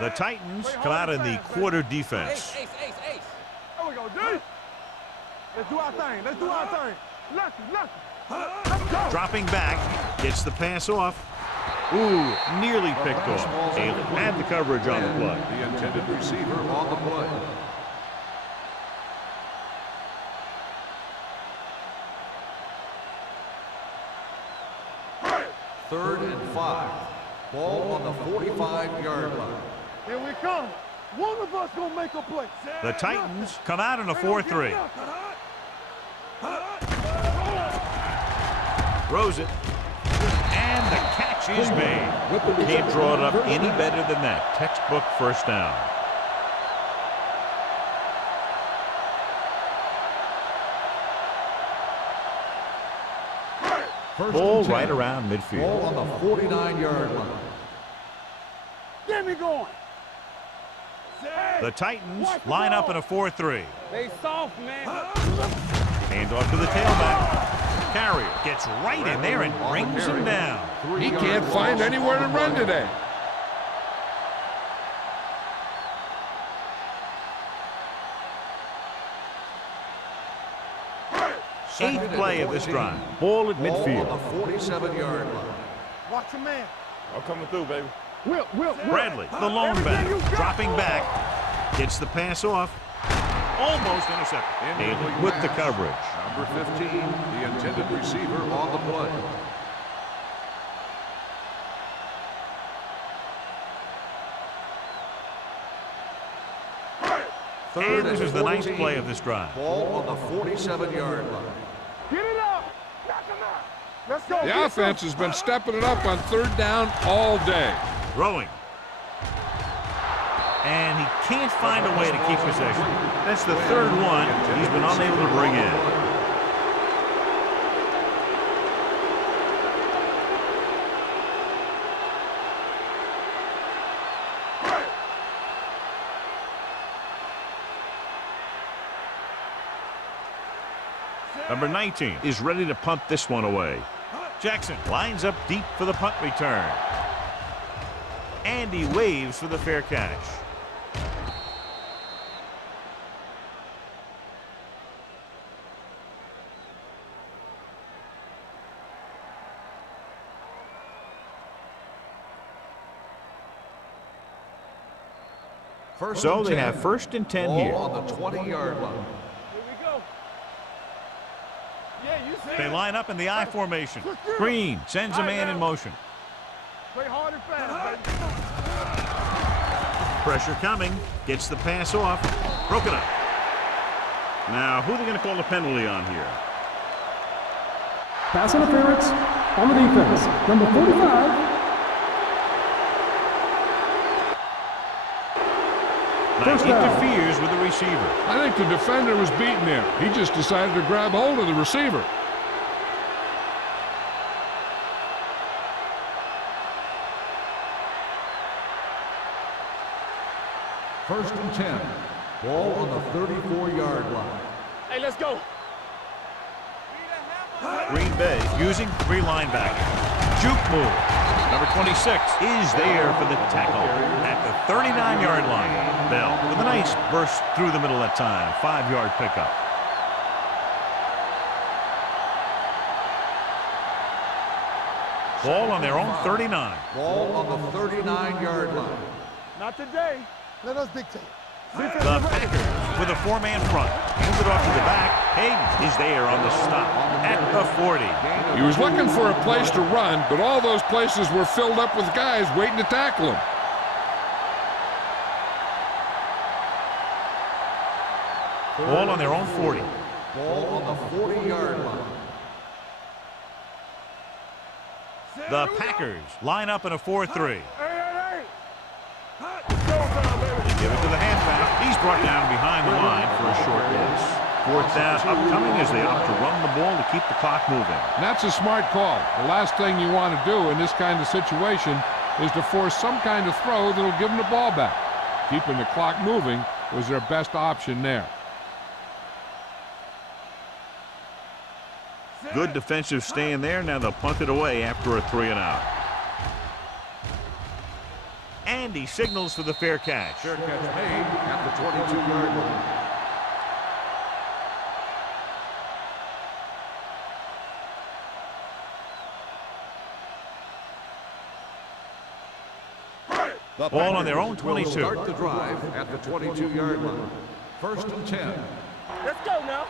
The Titans come out in the quarter defense. There we go, dude. Let's do our thing. Let's do our thing. Lucky. Let's go. Dropping back, gets the pass off. Ooh, nearly picked off. Able to add the coverage on the play. The intended receiver on the play. Third and 5. Ball on the 45-yard line. Here we come. One of us gonna make a play. The Titans come out in a 4-3. Throws it. And the catch is made. Can't draw it up any better than that. Textbook first down. Ball right around midfield. Ball on the 49-yard line. Get me going. The Titans line up in a 4-3. They soft, man. Hand off to the tailback. Carrier gets right in there and brings him down. He can't find anywhere to run today. Eighth play of this drive. Ball at midfield. On the 47-yard line. Watch your man. I'm coming through, baby. Will. Bradley, the lone back, dropping back. Gets the pass off. Almost intercepted. Haley with the coverage. Number 15, the intended receiver on the play. And this is the ninth play of this drive. Ball on the 47-yard line. Get it up. Knock him out. Let's go. The offense has been stepping it up on third down all day. Throwing. And he can't find a way to keep possession. That's the third one he's been unable to bring in. Number 19 is ready to punt this one away. Jackson lines up deep for the punt return. And he waves for the fair catch. So they have first and 10 here. Ball on the 20-yard line. Here we go. Yeah, you see They it. line up in the I formation. Green sends a man in motion. Play hard and fast, baby. Pressure coming. Gets the pass off. Broken up. Now, who are they going to call the penalty on here? Pass interference on the defense. Number 45. Knight First down. interferes with the receiver. I think the defender was beaten there. He just decided to grab hold of the receiver. First and 10. Ball on the 34-yard line. Hey, let's go. Green Bay using three linebackers. Juke move. Number 26 is there for the tackle at the 39-yard line. Bell with a nice burst through the middle that time. 5-yard pickup. Ball on their own 39. Ball on the 39-yard line. Not today. Let us dictate. The Packers with a four-man front. Move it off to the back. Hayden is there on the stop at the 40. He was looking for a place to run, but all those places were filled up with guys waiting to tackle him. Ball on their own 40. Ball on the 40-yard line. The Packers line up in a 4-3. Give it to the halfback. He's brought down behind the line for a short loss. Fourth down upcoming as they opt to run the ball to keep the clock moving. And that's a smart call. The last thing you want to do in this kind of situation is to force some kind of throw that'll give them the ball back. Keeping the clock moving was their best option there. Good defensive stand there. Now they'll punt it away after a 3-and-out. And he signals for the fair catch. Fair catch made at the 22-yard line. The Ball on their own Packers will 22. Start the drive at the 22-yard line. First and 10. Let's go now.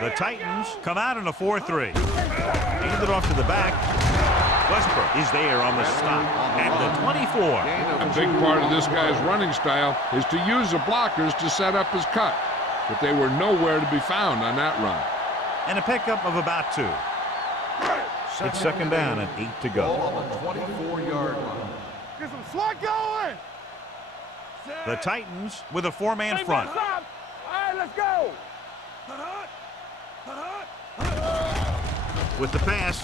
The Titans come out in a 4-3. Hand it off to the back. Westbrook is there on the stop at the 24. A big part of this guy's running style is to use the blockers to set up his cut, but they were nowhere to be found on that run. And a pickup of about 2. It's second down and 8 to Ball go. on the 24-yard line. Get some slot going. The Titans with a four-man Stay front. back, stop. All right, let's go. With the pass,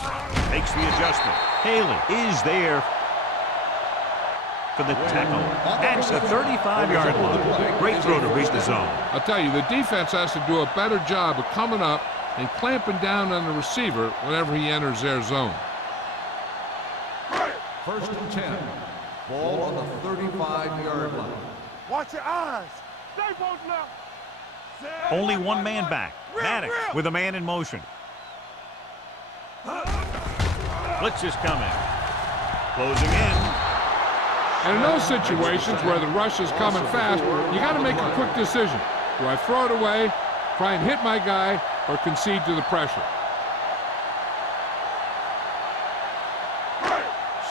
makes the adjustment. Haley is there for the tackle. That's the 35-yard line. Great throw to reach the zone. I'll tell you, the defense has to do a better job of coming up and clamping down on the receiver whenever he enters their zone. First and 10. Ball on the 35-yard line. Watch your eyes. Stay posted now. Only one man back. Maddox with a man in motion. Blitz is coming. Closing in. And in those situations where the rush is coming fast, you got to make a quick decision. Do I throw it away, try and hit my guy, or concede to the pressure?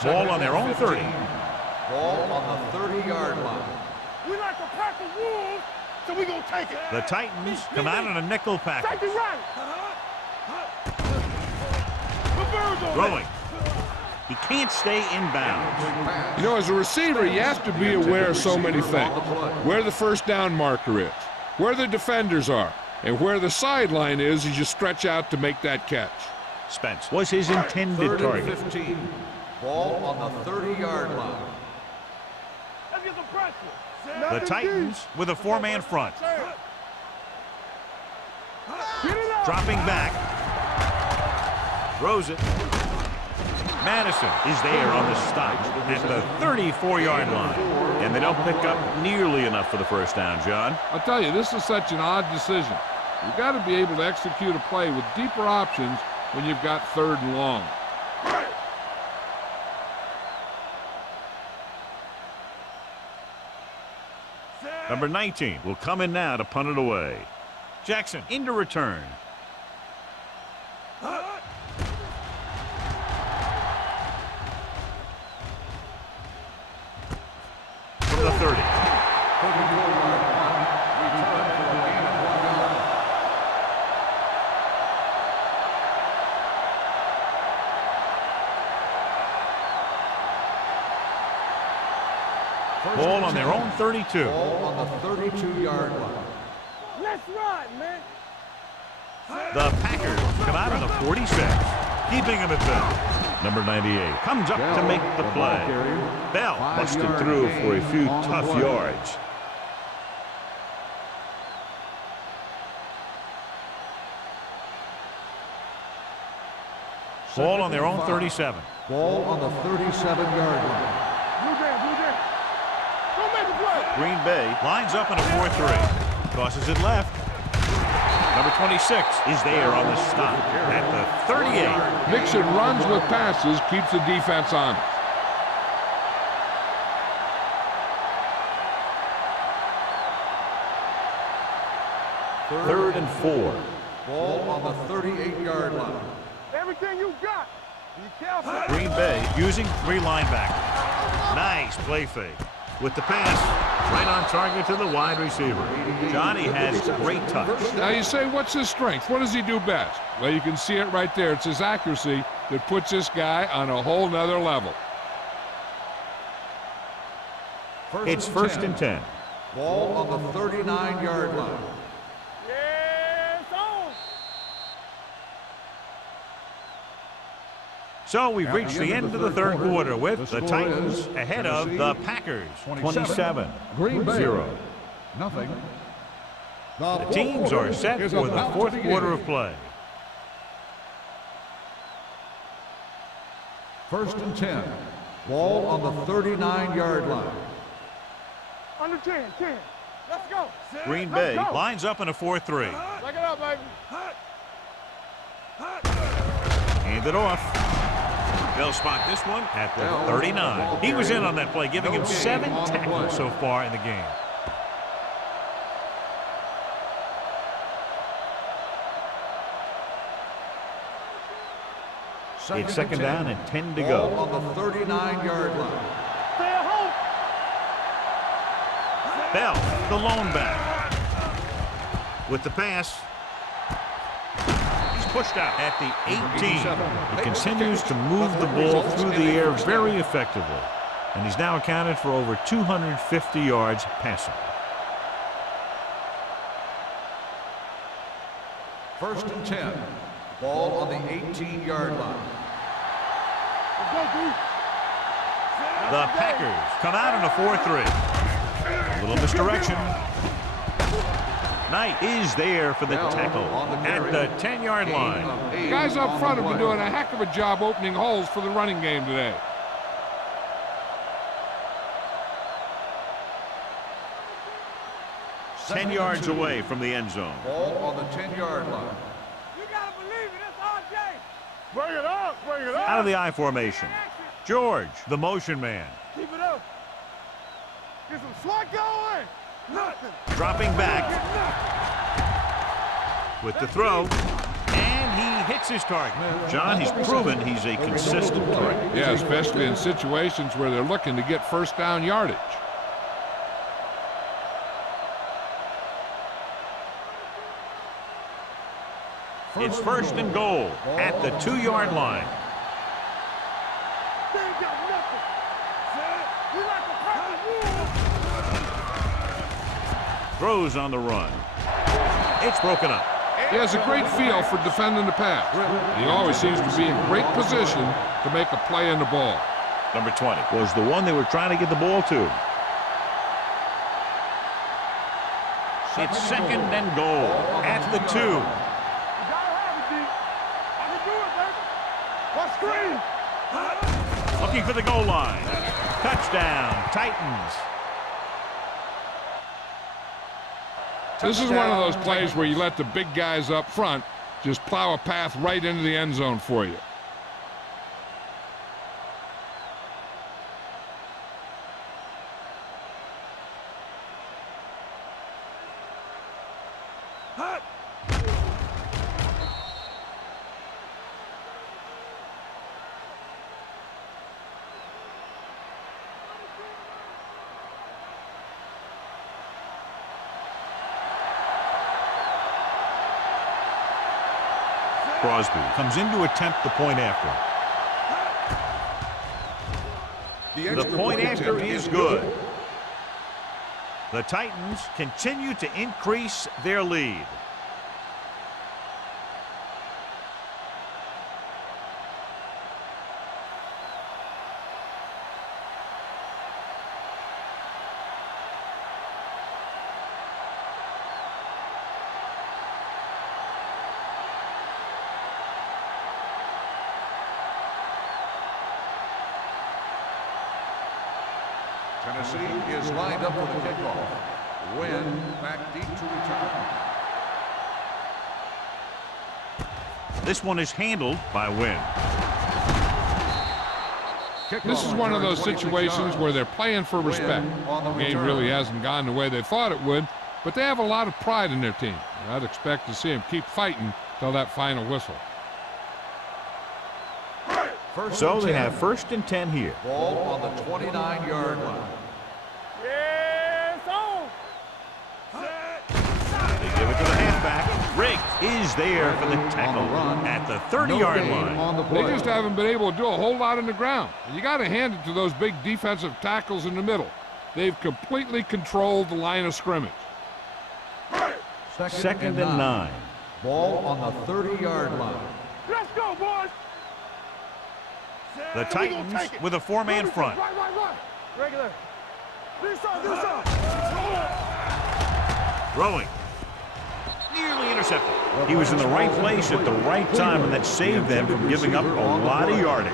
Ball on their own 30. Ball on the 30-yard line. We like a pack of wolves, so we gonna take it. The Titans come out in a nickel package. Take it right. The birds on Throwing. He can't stay inbounds. You know, as a receiver, you have to be aware of so many things. Where the first down marker is, where the defenders are, and where the sideline is as you stretch out to make that catch. Spence was his intended Third and target. 15. Ball on the 30-yard line. Let's get some pressure. The Titans with a four-man front. Get it up. Dropping back. Throws it. Madison is there on the stop at the 34-yard line. And they don't pick up nearly enough for the first down, John. I'll tell you, this is such an odd decision. You've got to be able to execute a play with deeper options when you've got third and long. Number 19 will come in now to punt it away. Jackson into return. From the 30. 34-yard punt. Return for a gain of 1 yard. Ball on their own 32. Ball on the 32-yard line. Let's ride, man. The Packers come out of the 46, keeping him at Bell. Number 98 comes up to make the play. Bell busted through for a few tough yards. Ball on their own 37. Ball on the 37-yard line. Blue Jam, Blue Jam. Don't make the play. Green Bay lines up in a 4-3. Tosses it left. Number 26 is there on the stop at the 38. Mixon runs with passes, keeps the defense honest. Third and 4. Ball on the 38-yard line. Everything you got. Be careful. Green Bay using 3 linebackers. Nice play fake. With the pass, right on target to the wide receiver. Johnny has great touch. Now you say, what's his strength? What does he do best? Well, you can see it right there. It's his accuracy that puts this guy on a whole nother level. It's first and 10. Ball on the 39-yard line. Yeah, it's on. So we've reached the end of the third quarter with the Titans ahead of the Packers, 27-0. Green Bay, nothing. The teams are set for the fourth quarter of play. First and 10. Ball on the 39-yard line. Under 10, 10. Let's go. Green Let's Bay go. lines up in a 4-3. Back it up, baby. Hand it off. They'll spot this one at the 39. He was in on that play, giving him 7 tackles so far in the game. It's second down and 10 to go. Ball on the 39-yard line. Stay at home. Bell, the lone back. With the pass. He's pushed out at the 18. He continues to move the ball through the air very effectively. And he's now accounted for over 250 yards passing. First and 10. Ball on the 18-yard line. Let's go, D. The Packers come out in a 4-3. A little misdirection. Knight is there for the tackle at the 10-yard line. The guys up front have been doing a heck of a job opening holes for the running game today. Ten yards away from the end zone. Ball on the 10-yard line. You gotta believe it. It's RJ. Bring it up. Bring it up. Out of the I formation. George, the motion man. Keep it up. Get some swat going. Nothing. Dropping back with the throw. And he hits his target. John, he's proven he's a consistent target. Yeah, especially in situations where they're looking to get first down yardage. It's first and goal at the 2-yard line. They ain't got nothing. We like a pack of wolves. Throws on the run. It's broken up. He has a great feel for defending the pass. He always seems to be in great position to make a play in the ball. Number 20. Was the one they were trying to get the ball to. It's second and goal at the 2. Looking for the goal line. Touchdown, Titans. This is one of those plays where you let the big guys up front just plow a path right into the end zone for you. Crosby comes in to attempt the point after. The point after is good. The Titans continue to increase their lead. Tennessee is lined up for the kickoff. Wynn back deep to return. This one is handled by Wynn. This is one of those situations where they're playing for respect. The game really hasn't gone the way they thought it would, but they have a lot of pride in their team. I'd expect to see them keep fighting till that final whistle. So they have first and 10 here. Ball on the 29-yard line. Yeah, it's on. They give it to the halfback. Riggs is there for the tackle at the 30-yard line. They just haven't been able to do a whole lot on the ground. And you got to hand it to those big defensive tackles in the middle. They've completely controlled the line of scrimmage. Second and 9. Ball on the 30-yard line. Let's go, boys. The Titans with a four-man front. Right. Regular. Do something. Throwing. Nearly intercepted. He was in the right place at the right time, and that saved them from giving up a lot of yardage.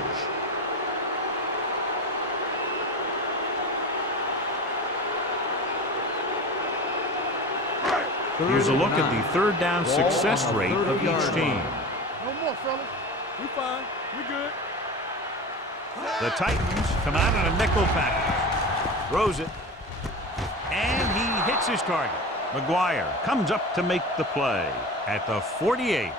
Here's a look at the third down success rate of each team. No more, fellas. We fine. We good. The Titans come out in a nickel package. Throws it. And he hits his target. McGuire comes up to make the play at the 48.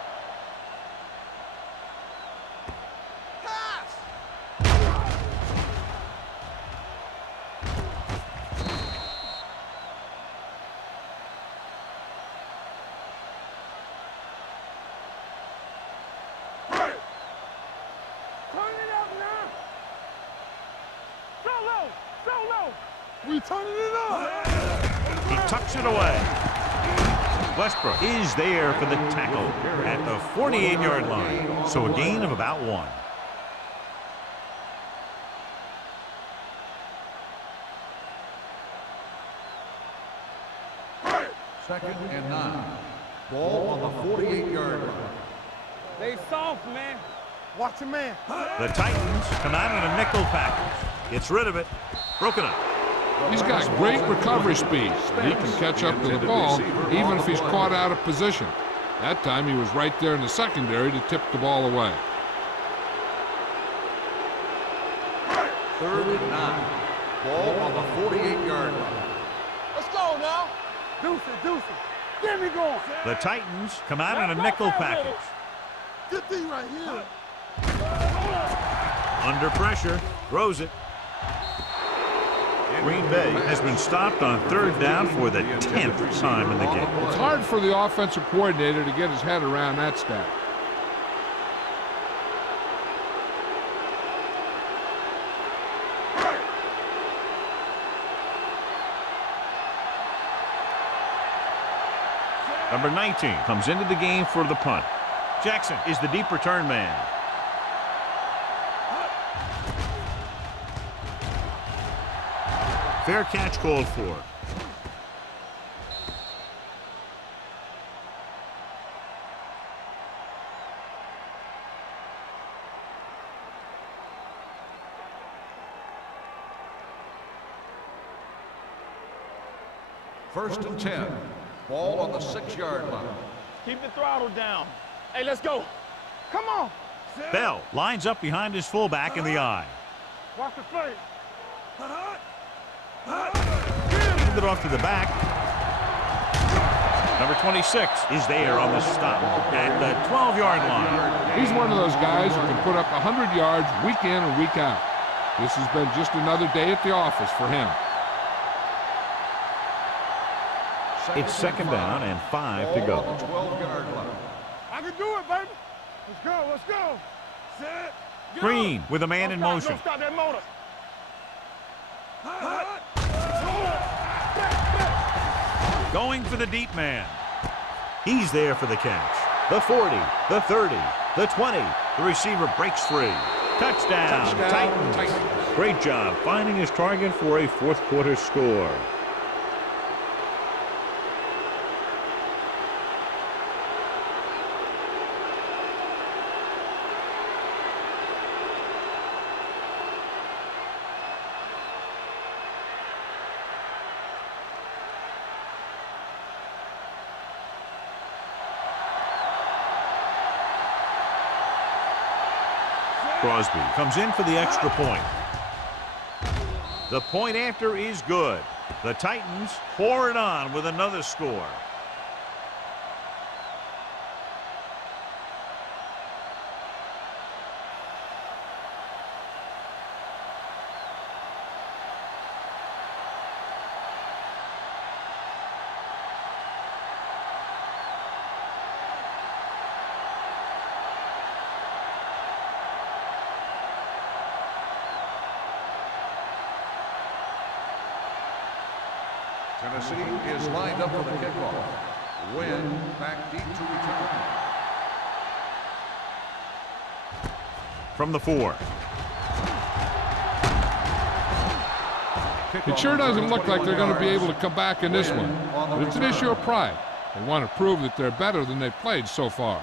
We turning it up. He tucks it away. Westbrook is there for the tackle at the 48-yard line. So a gain of about 1. 2nd and 9. Ball on the 48-yard line. They soft, man. Watch your man. The Titans come out in a nickel package. Gets rid of it. Broken up. He's got great recovery speed. He can catch up to the ball even if he's caught out of position. That time he was right there in the secondary to tip the ball away. 3rd and 9. Ball on the 48-yard line. Let's go now. Deuce it. Get me going. The Titans come out in a nickel package. Get these right here. Under pressure. Throws it. Green Bay has been stopped on 3rd down for the 10th time in the game. It's hard for the offensive coordinator to get his head around that stat. Number 19 comes into the game for the punt. Jackson is the deep return man. Fair catch called for. First and 10. Ball on the 6-yard line. Keep the throttle down. Hey, let's go. Come on. Bell lines up behind his fullback in the eye. Watch the face. Hand it off to the back. Number 26 is there on the stop at the 12-yard line. He's one of those guys who can put up 100 yards week in and week out. This has been just another day at the office for him. It's 2nd down and 5 to go. 12-yard line. I can do it, baby. Let's go. Set. Green with a man in motion. Don't stop that motor. Going for the deep man. He's there for the catch. The 40, the 30, the 20. The receiver breaks free. Touchdown, Titans. Great job finding his target for a 4th quarter score. Crosby comes in for the extra point. The point after is good. The Titans pour it on with another score. Tennessee is lined up for the kickoff. Wynn back deep to return. From the 4. It sure doesn't look like they're going to be able to come back in this one. But it's an issue of pride. They want to prove that they're better than they've played so far.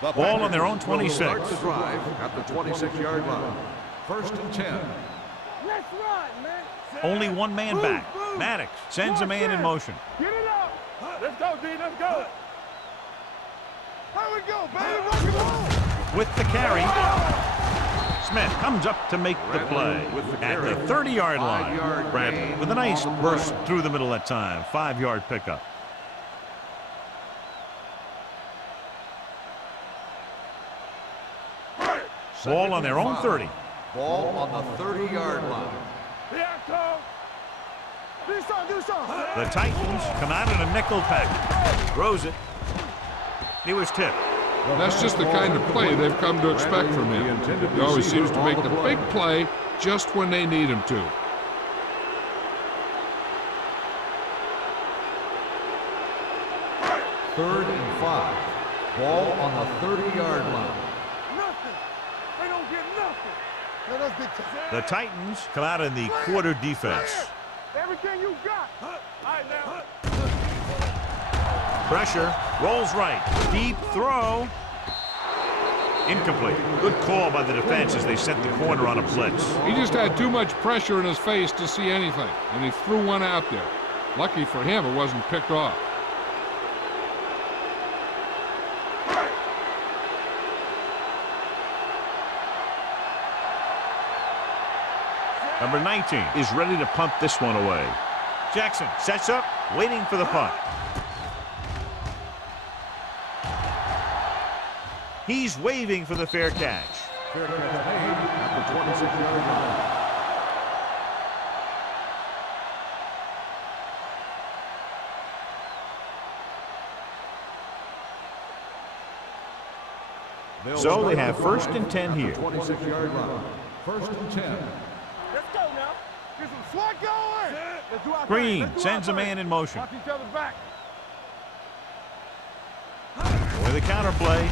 Ball on their own 26. Start the drive at the 26-yard line. 1st and 10. Let's run, man. Only one man back. Maddox sends a man in motion. Get it up. Let's go, D. Let's go. Here we go, baby. Rock and roll. With the carry, Smith comes up to make the play at the 30-yard line. Bradley with a nice burst through the middle that time. 5-yard pickup. Ball on their own 30. Ball on the 30-yard line. Do something. The Titans come out in a nickel package. Throws it. He was tipped. That's just the kind of play they've come to expect from him. He always seems to make the big play just when they need him to. Third and 5. Ball on the 30-yard line. Nothing. They don't get nothing. The Titans come out in the quarter defense. Everything you got. All right, now. Pressure, rolls right, deep throw. Incomplete. Good call by the defense as they sent the corner on a blitz. He just had too much pressure in his face to see anything, and he threw one out there. Lucky for him, it wasn't picked off. Number 19 is ready to punt this one away. Jackson sets up, waiting for the punt. He's waving for the fair catch. Fair catch made at the 26-yard line. So they have 1st and 10 here. 26-yard line. 1st and 10. Let's go now. Get some swat going. Let's do our thing. Green Let's do sends our a thing. man in motion. Watch each other back. With a counterplay.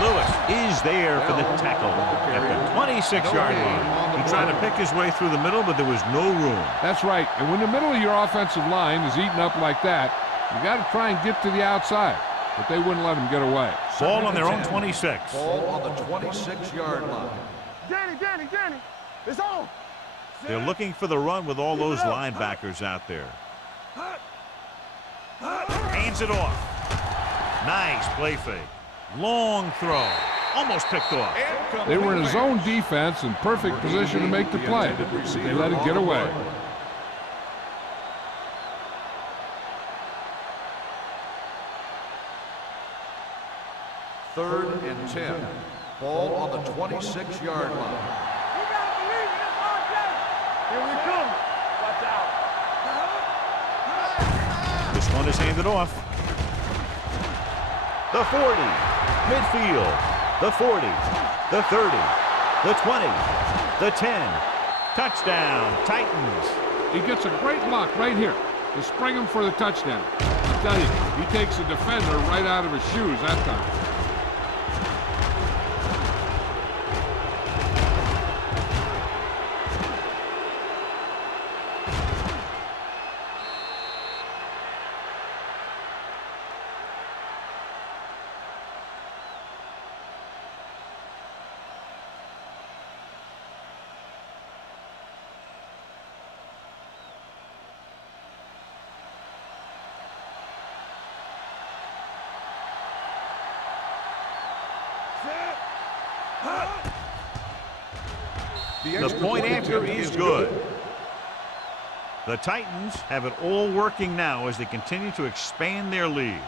Lewis is there for the tackle at the 26-yard line. He tried to pick his way through the middle, but there was no room. That's right. And when the middle of your offensive line is eaten up like that, you got to try and get to the outside. But they wouldn't let him get away. Ball on their own 26. Ball on the 26-yard line. Danny. It's on. They're looking for the run with all those linebackers out there. Hands it off. Nice play fake. Long throw. Almost picked off. They were in a zone defense in perfect position to make the play. They let it get away. Third and 10. Ball on the 26-yard line. You gotta believe it. It's our day. Here we come. Watch out. This one is handed off. The 40. Midfield. The 40. The 30. The 20. The 10. Touchdown, Titans. He gets a great block right here to spring him for the touchdown. I tell you, he takes the defender right out of his shoes that time. The point after is good. The Titans have it all working now as they continue to expand their lead.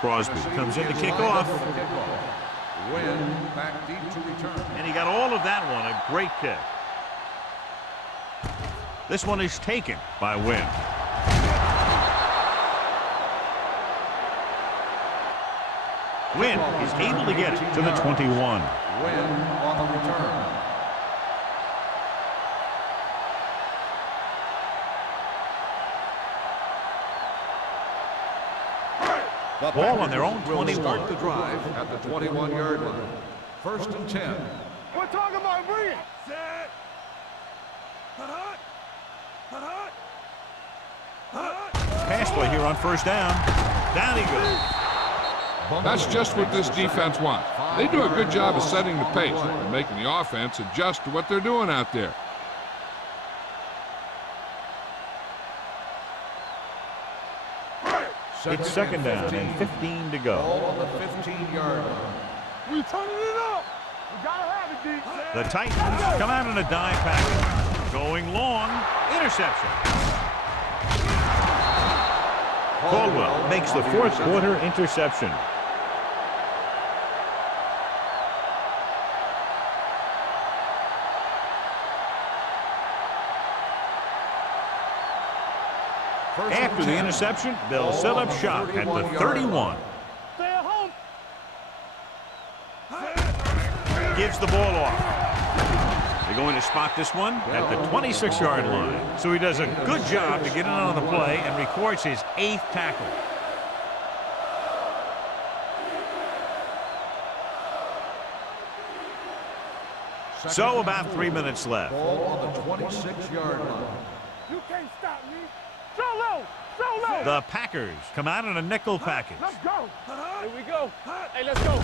Crosby comes in to kick off. Wynn back deep to return. And he got all of that one. A great kick. This one is taken by Wynn. Wynn is able to get it to the 21. Wynn on the return. The ball on their own 21. Start the drive at the 21-yard line. 1st and 10. We're talking about bring it. Pass play here on 1st down. Down he goes. That's just what this defense wants. They do a good job of setting the pace and making the offense adjust to what they're doing out there. It's 2nd down and 15 to go. Ball on the 15-yard line. We turning it up. We gotta have it, D. The Titans come out in a dime package. Going long. Interception. Caldwell makes the 4th quarter interception. After the interception, they'll set up shop at the 31. Stay at home. Gives the ball off. They're going to spot this one at the 26-yard line. So he does a good job to get in on the play and records his 8th tackle. So about 3 minutes left. Ball on the 26-yard line. You can't stop me. So low. So low. The Packers come out in a nickel package. Let's go. Here we go. Hey, let's go.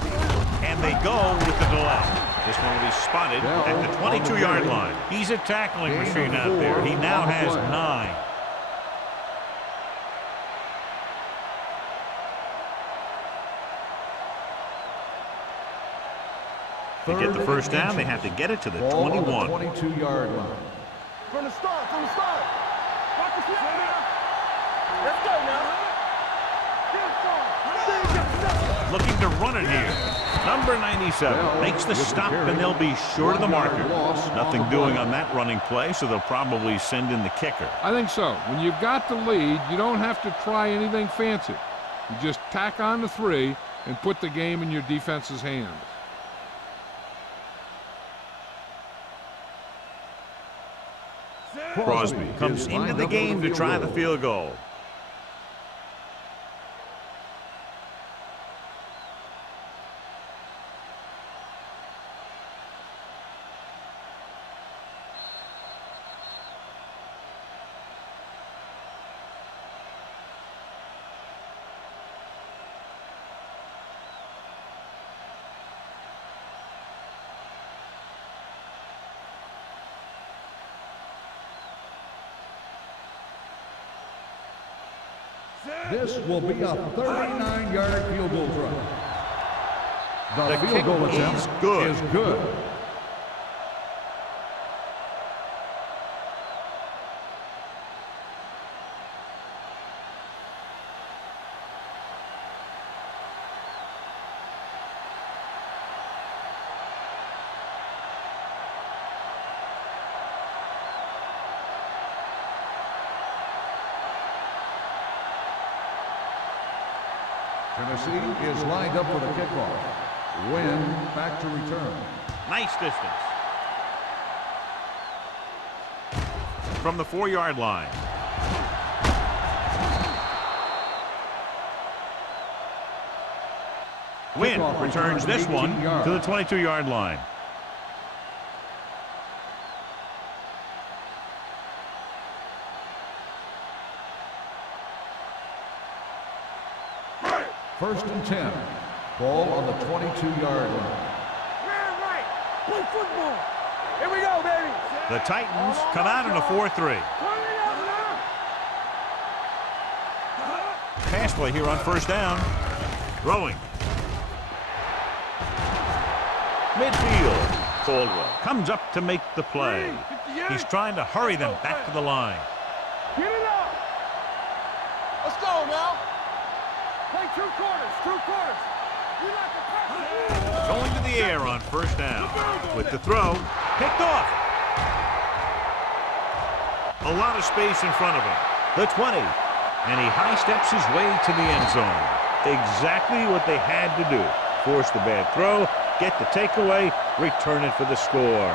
And they go with the delay. This one will be spotted at the 22-yard line. He's a tackling machine out there. He now has 9. To get the first down, they have to get it to the 21. 22-yard line. From the start. Watch the snap now. Let's go now. Looking to run it here. Number 97 makes the stop, and they'll be short of the marker. Nothing doing on that running play, so they'll probably send in the kicker. I think so. When you've got the lead, you don't have to try anything fancy. You just tack on the 3 and put the game in your defense's hands. Crosby comes into the game to try the field goal. This will be a 39-yard field goal try. The field goal attempt is good. Tennessee is lined up for the kickoff. Win back to return. Nice distance. From the 4-yard line. Win returns this one to the 22-yard line. First and 10. Ball on the 22-yard line. Man right. Play football. Here we go, baby. The Titans come out in a 4-3. Pass play here on first down. Throwing. Midfield. Caldwell comes up to make the play. He's trying to hurry them back to the line. Get it up. Let's go now. Play 2 quarters. We like to pass. Going to the air on first down. With the throw, picked off. A lot of space in front of him. The 20. And he high steps his way to the end zone. Exactly what they had to do. Force the bad throw, get the takeaway, return it for the score.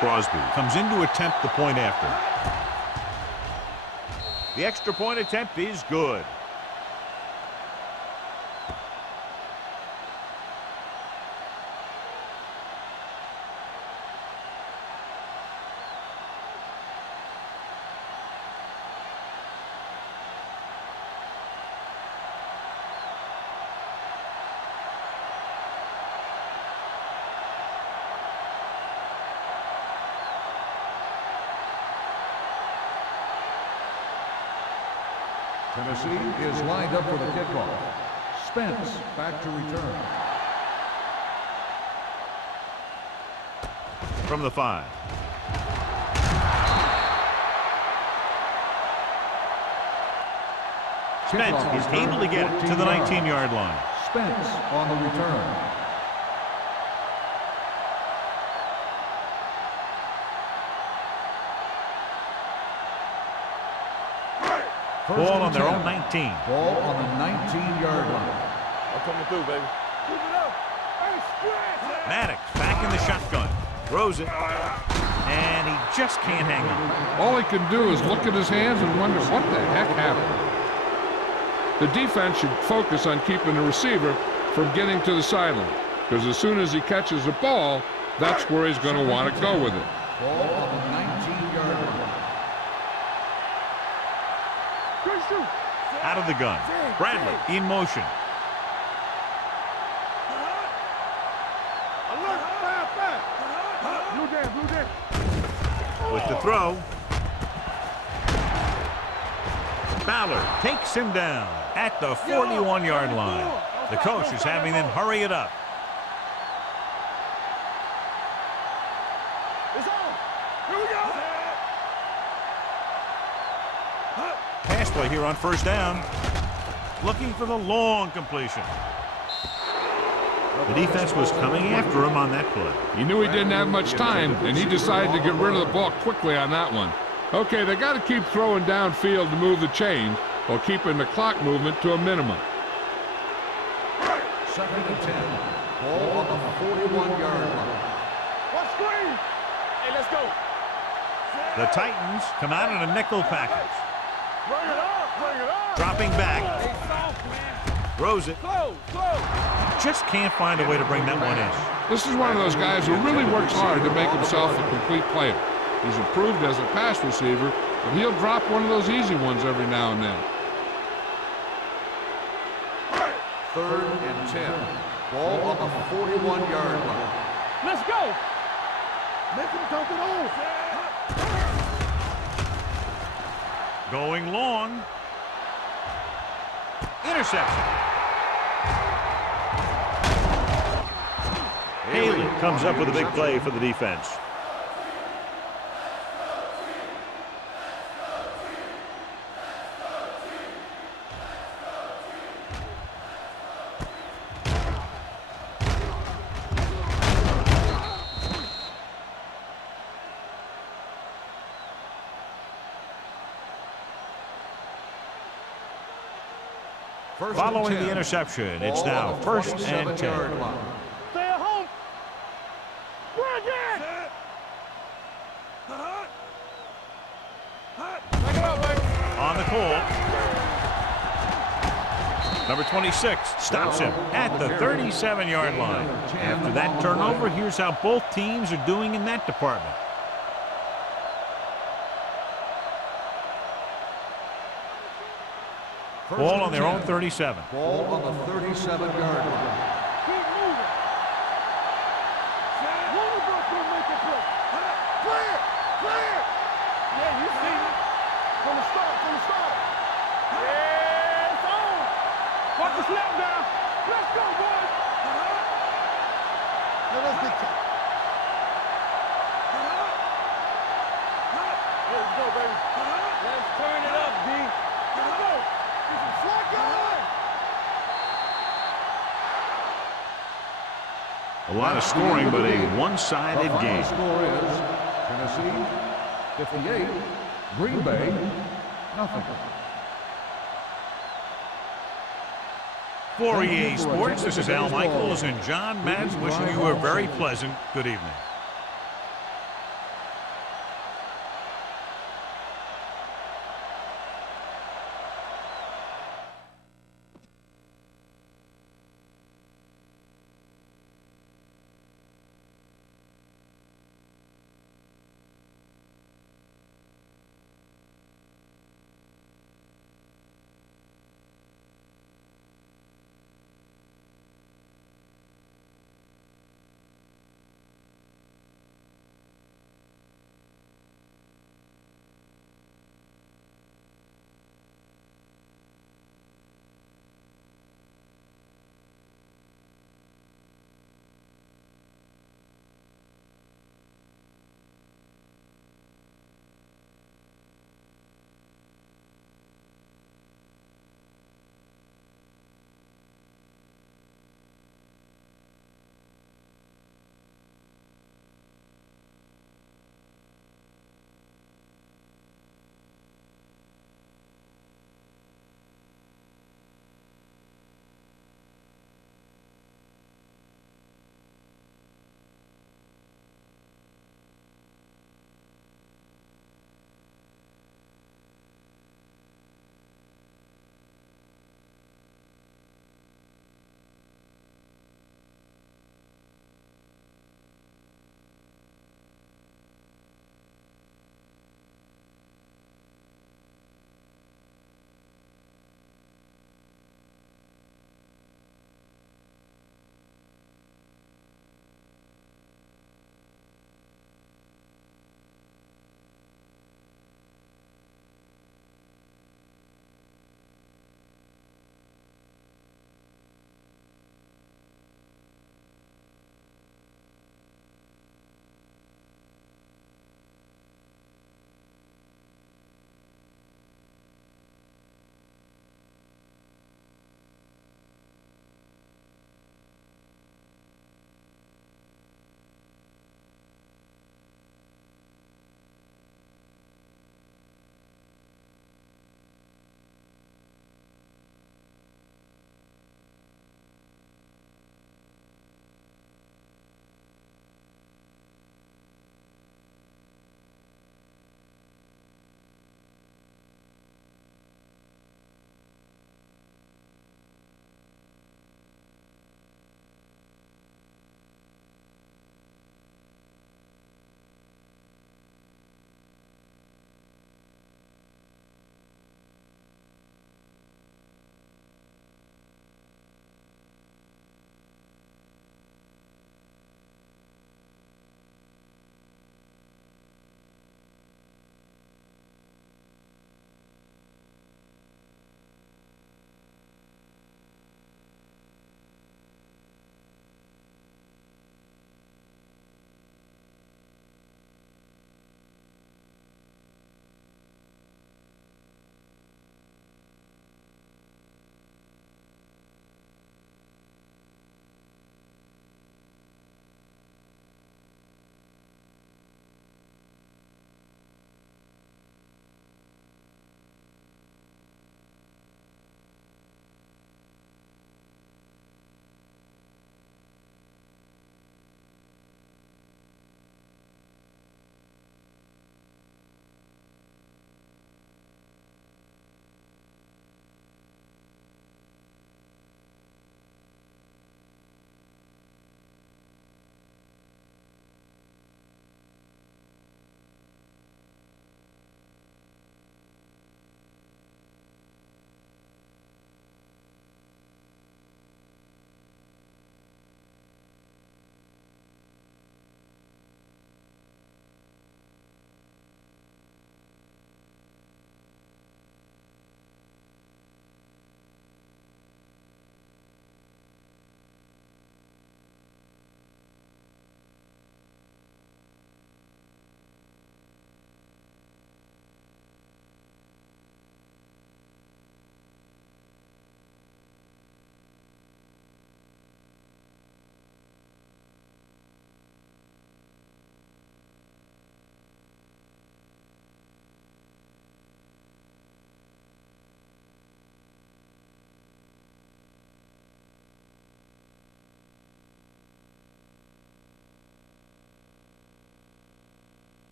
Crosby comes in to attempt the point after. The extra point attempt is good. Tennessee is lined up for the kickoff. Spence back to return. from the 5. Spence is able to get it to the 19-yard line. Spence on the return. Ball on their own 19. Ball on the 19-yard line. I'm coming through, baby. Keep it up. Hey, spread. Maddox back in the shotgun. Throws it. And he just can't hang on. All he can do is look at his hands and wonder what the heck happened. The defense should focus on keeping the receiver from getting to the sideline, because as soon as he catches the ball, that's where he's going to want to go with it. Ball on the 19-yard line. Out of the gun. Bradley in motion. With the throw. Ballard takes him down at the 41-yard line. The coach is having them hurry it up. Pass play here on first down. Looking for the long completion. The defense was coming after him on that play. He knew he didn't have much time, and he decided to get rid of the ball quickly on that one. Okay, they got to keep throwing downfield to move the chains while keeping the clock movement to a minimum. 2nd and 10. Ball on the 41-yard line. What's screen? Hey, let's go. The Titans come out in a nickel package. Bring it up, bring it up. Dropping back. Hey, soft, man. Throws it. Close. Just can't find a way to bring that one in. This is one of those guys who really works hard to make himself a complete player. He's improved as a pass receiver, but he'll drop one of those easy ones every now and then. 3rd and 10. Ball on the 41-yard line. Let's go. Make him dump it off. Going long. Interception. Haley comes up with a big play for the defense. Following the interception, it's now 1st and 10. Stay at home. Bring it. Back it up, baby. On the call. Number 26 stops him at the 37-yard line. After that turnover, here's how both teams are doing in that department. Ball on their own 37. Ball on the 37-yard line. Keep moving. Warrenbrook will make it play. Play it. Yeah, you see it. From the start. Yeah, it's on. Watch the snap down. Let's go, boys. Let's get to it. Let's go, baby. Let's turn it up, D. Let's go. A lot of scoring, but a one-sided The game. final score is Tennessee 58, Green Bay nothing. For EA Sports, this is Al Michaels and John Madden wishing you a very pleasant good evening.